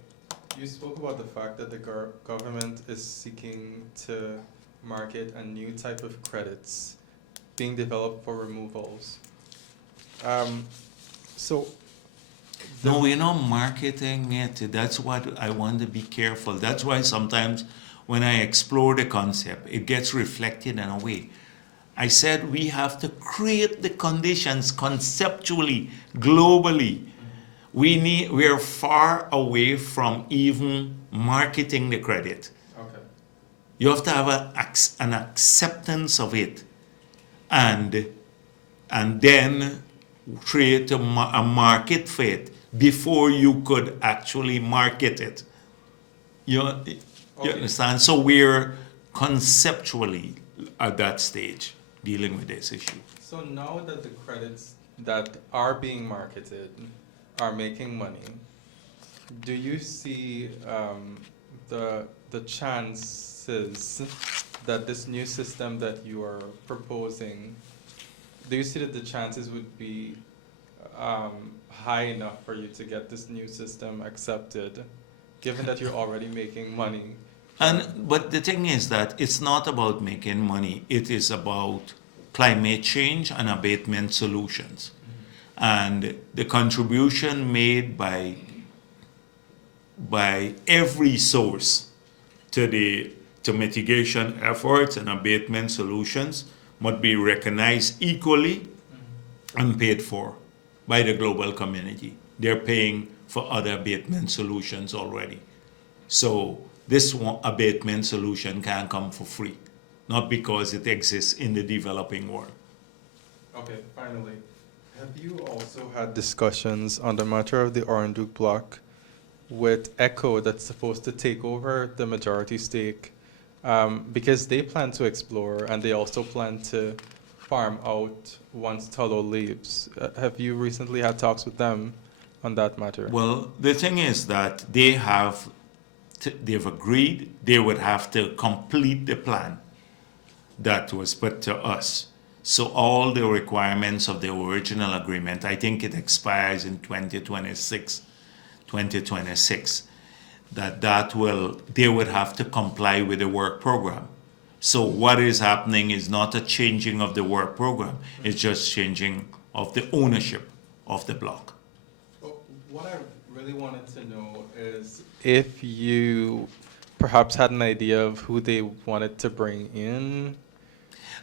You spoke about the fact that the government is seeking to market a new type of credits being developed for removals. No, we're not marketing it. That's what I want to be careful. That's why sometimes when I explore the concept, it gets reflected in a way. I said we have to create the conditions conceptually, globally, we are far away from even marketing the credit. Okay. You have to have an acceptance of it, and then create a market for it before you could actually market it. You Okay. understand? So we're conceptually at that stage dealing with this issue. So now that the credits that are being marketed are making money, do you see the chances that this new system that you are proposing, do you see that the chances would be high enough for you to get this new system accepted, given that you're already making money? But the thing is that it's not about making money. It is about climate change and abatement solutions. And the contribution made by every source to mitigation efforts and abatement solutions must be recognized equally and paid for by the global community. They're paying for other abatement solutions already. So this abatement solution can't come for free, not because it exists in the developing world. Okay, finally, have you also had discussions on the matter of the Oranduke block with ECHO that's supposed to take over the majority stake? Because they plan to explore and they also plan to farm out once Tullow leaves. Have you recently had talks with them on that matter? Well, the thing is that they've agreed they would have to complete the plan that was put to us. So all the requirements of the original agreement, I think it expires in 2026, they would have to comply with the work program. So what is happening is not a changing of the work program, it's just changing of the ownership of the block. What I really wanted to know is if you perhaps had an idea of who they wanted to bring in.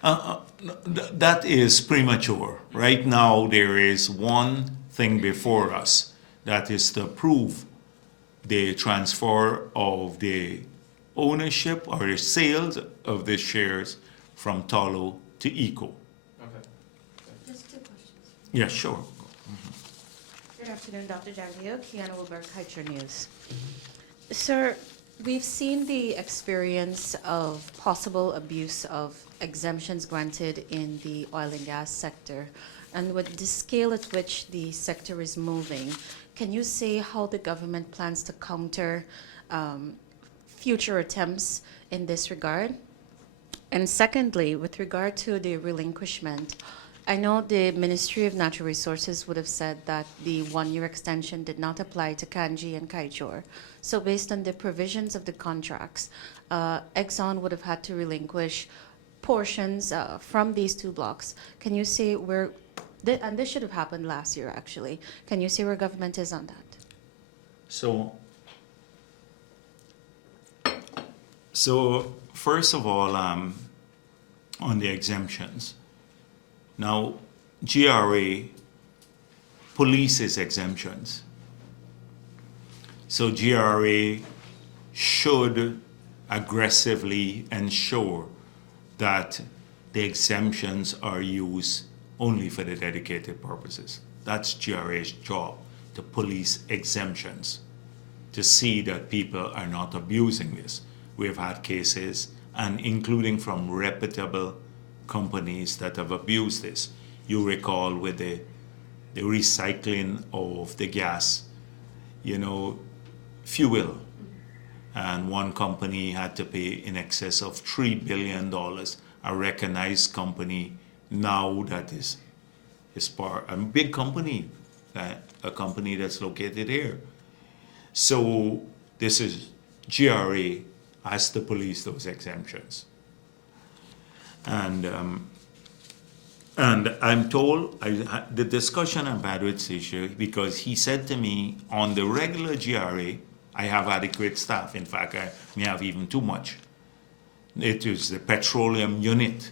That is premature. Right now, there is one thing before us, that is to approve the transfer of the ownership or the sales of the shares from Tullow to ECO. Okay. Just two questions. Yeah, sure. Good afternoon, Dr. Jagdeo, Kiana Wilbur, Culture News. Sir, we've seen the experience of possible abuse of exemptions granted in the oil and gas sector. And with the scale at which the sector is moving, can you say how the government plans to counter future attempts in this regard? And secondly, with regard to the relinquishment, I know the Ministry of Natural Resources would have said that the one-year extension did not apply to Kanji and Kaijor. So based on the provisions of the contracts, Exxon would have had to relinquish portions from these two blocks. Can you say where, and this should have happened last year actually, can you say where government is on that? So first of all, on the exemptions. Now, GRA polices exemptions. So GRA should aggressively ensure that the exemptions are used only for the dedicated purposes. That's GRA's job, to police exemptions, to see that people are not abusing this. We've had cases, and including from reputable companies that have abused this. You recall with the recycling of the gas, fuel. And one company had to pay in excess of $3 billion, a recognized company now that is a big company, a company that's located here. So this is GRA has to police those exemptions. And I'm told, the discussion I've had with Sisha, because he said to me, on the regular GRA, I have adequate staff. In fact, I may have even too much. It is the petroleum unit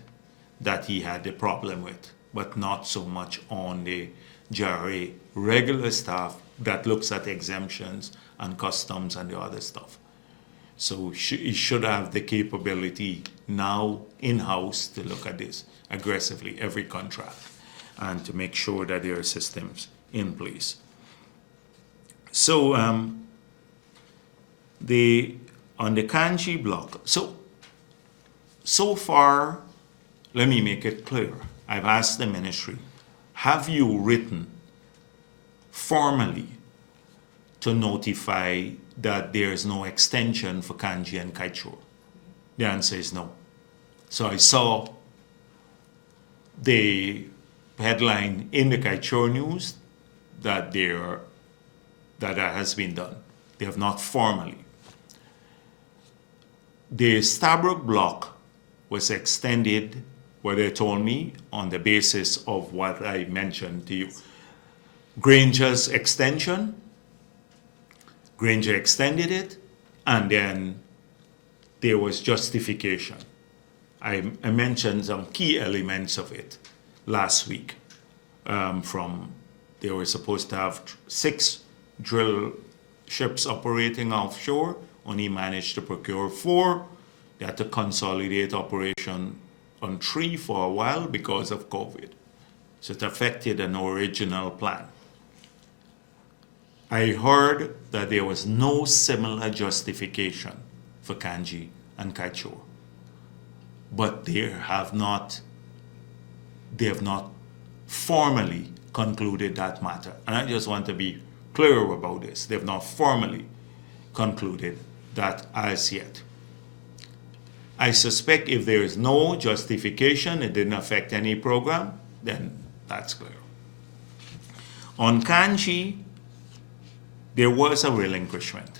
that he had the problem with, but not so much on the GRA. Regular staff that looks at exemptions and customs and the other stuff. So it should have the capability now in-house to look at this aggressively, every contract, and to make sure that there are systems in place. So on the Kanji block, so far, let me make it clear. I've asked the ministry, have you written formally to notify that there is no extension for Kanji and Kaichor? The answer is no. So I saw the headline in the Kaichor news that that has been done. They have not formally. The Stabroek block was extended, what they told me, on the basis of what I mentioned to you. Granger's extension, Granger extended it, and then there was justification. I mentioned some key elements of it last week. They were supposed to have 6 drill ships operating offshore, only managed to procure 4. They had to consolidate operation on 3 for a while because of COVID. So it affected an original plan. I heard that there was no similar justification for Kanji and Kaichor, but they have not formally concluded that matter. And I just want to be clear about this. They've not formally concluded that as yet. I suspect if there is no justification, it didn't affect any program, then that's clear. On Kanji, there was a relinquishment.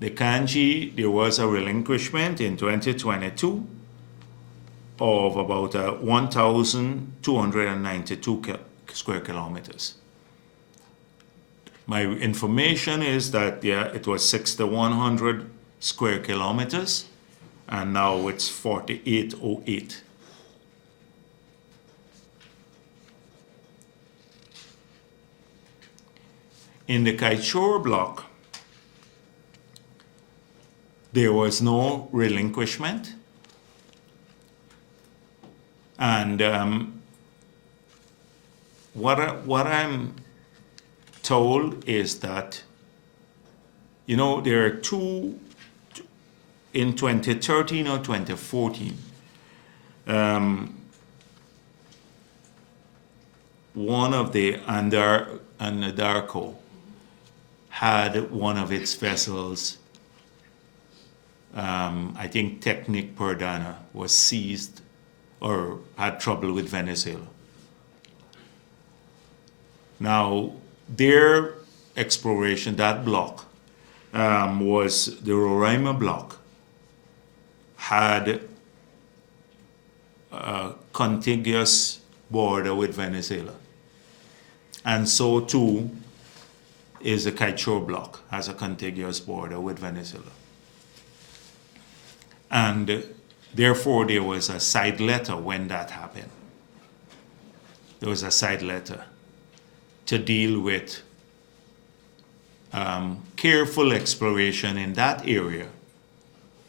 The Kanji, there was a relinquishment in 2022 of about 1,292 square kilometers. My information is that, yeah, it was 6,100 square kilometers, and now it's 4,808. In the Kaichor block, there was no relinquishment, and what I'm told is that, you know, there are 2 in 2013 or 2014. One of the Anadarko had one of its vessels, I think Technic Perdana, was seized or had trouble with Venezuela. Now, their exploration, that block, was the Roraima block, had a contiguous border with Venezuela. And so too is the Kaichor block, has a contiguous border with Venezuela. And therefore there was a side letter when that happened. There was a side letter to deal with careful exploration in that area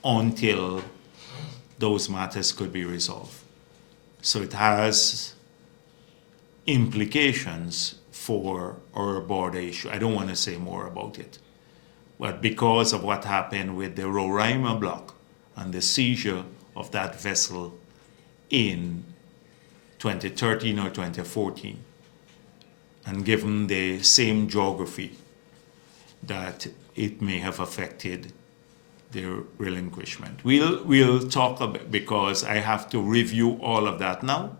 until those matters could be resolved. So it has implications for our border issue. I don't want to say more about it. But because of what happened with the Roraima block and the seizure of that vessel in 2013 or 2014, and given the same geography, that it may have affected the relinquishment. We'll talk about, because I have to review all of that now,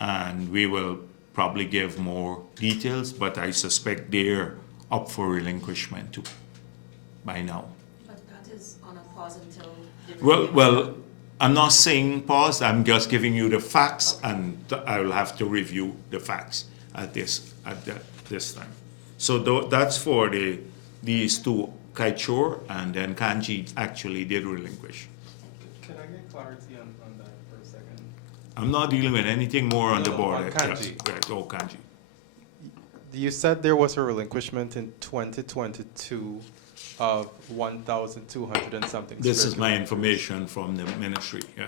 and we will probably give more details, but I suspect they're up for relinquishment too by now. But that is on a pause until... Well, I'm not saying pause, I'm just giving you the facts, and I will have to review the facts at this time. So that's for these 2, Kaichor, and then Kanji actually did relinquish. Can I get clarity on that for a second? I'm not dealing with anything more on the No, border. on Kanji. Yes, right, Kanji. You said there was a relinquishment in 2022 of 1,200 and something. This is square my kilometers. information from the ministry, yeah.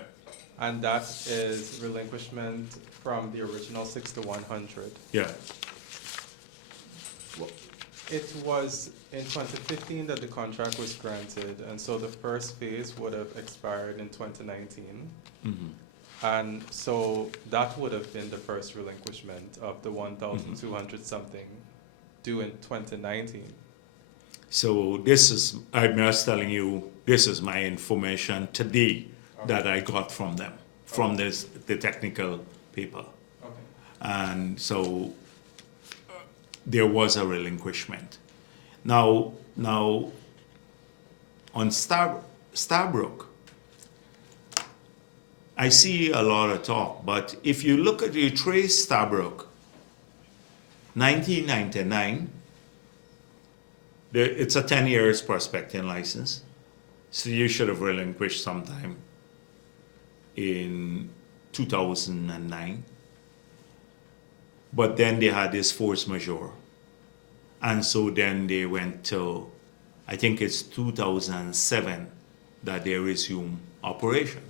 And that is relinquishment from the original 6 to 100. Yeah. It was in 2015 that the contract was granted, and so the first phase would have expired in 2019. Mhm. And so that would have been the first relinquishment of the 1,200 something due in 2019. So this is, I'm just telling you, this is my information today that I got from them, from the technical people. Okay. And so there was a relinquishment. Now on Starbrook, I see a lot of talk, but if you look at, you trace Starbrook, 1999, it's a 10 years prospecting license, so you should have relinquished sometime in 2009. But then they had this force majeure. And so then they went to, I think it's 2007 that they resumed operation.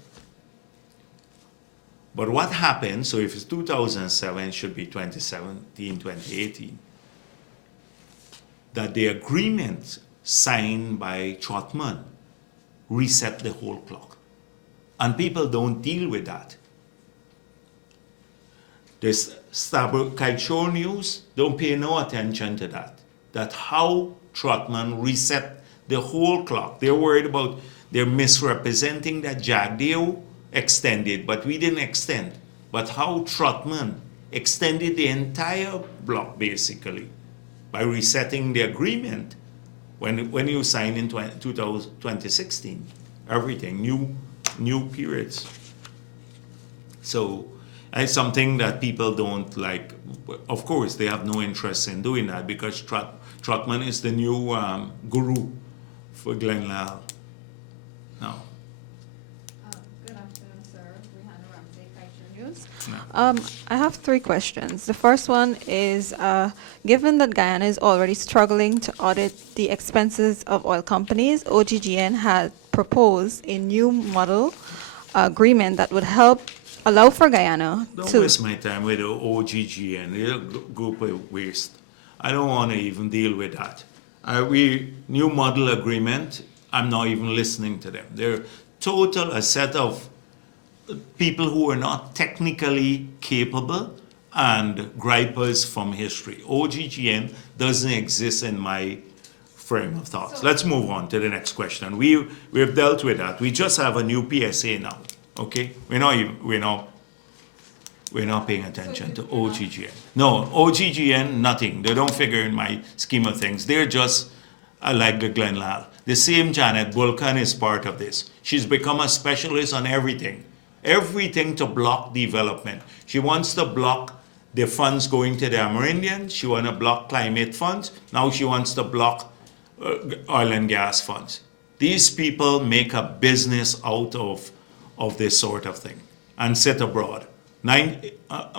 But what happened, so if it's 2007, it should be 2017, 2018, that the agreement signed by Trotman reset the whole clock. And people don't deal with that. This Starbrook Kite Show News don't pay no attention to that. That how Trotman reset the whole clock. They're worried about, they're misrepresenting that Jagdeo extended, but we didn't extend. But how Trotman extended the entire block basically by resetting the agreement when you sign in 2016, everything, new periods. So it's something that people don't like. Of course, they have no interest in doing that because Trotman is the new guru for Glen Lal. No. Good afternoon, sir. Rihanna Ramsey, Kaiser News. No. I have 3 questions. The first one is, given that Guyana is already struggling to audit the expenses of oil companies, OGGN had proposed a new model agreement that would allow for Guyana Don't to... waste my time with the OGGN. They're a group of waste. I don't want to even deal with that. New model agreement, I'm not even listening to them. They're a set of people who are not technically capable and gripers from history. OGGN doesn't exist in my frame of thoughts. Let's move on to the next question. We've dealt with that. We just have a new PSA now. Okay, we're not paying attention to OGGN. No, OGGN, nothing. They don't figure in my scheme of things. They're just like the Glen Lal. The same Janet Bulkan is part of this. She's become a specialist on everything to block development. She wants to block the funds going to the Amerindians. She wants to block climate funds. Now she wants to block oil and gas funds. These people make a business out of this sort of thing and sit abroad.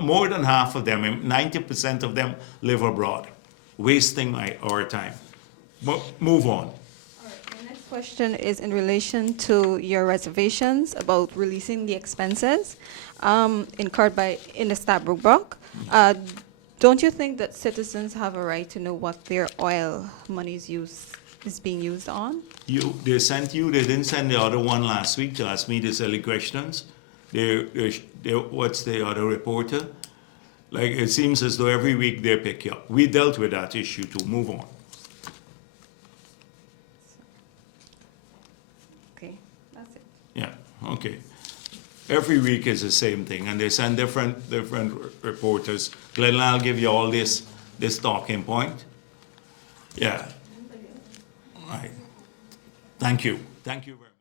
More than half of them, 90% of them live abroad, wasting our time. Move on. My next question is in relation to your reservations about releasing the expenses incurred in the Starbrook block. Don't you think that citizens have a right to know what their oil money is being used on? They sent you, they didn't send the other one last week to ask me the silly questions. What's the other reporter? Like, it seems as though every week they pick you up. We dealt with that issue too. Move on. Okay, that's it. Yeah, okay. Every week is the same thing, and they send different reporters. Glenn, I'll give you all this talking point. Yeah. All right. Thank you. Thank you very much.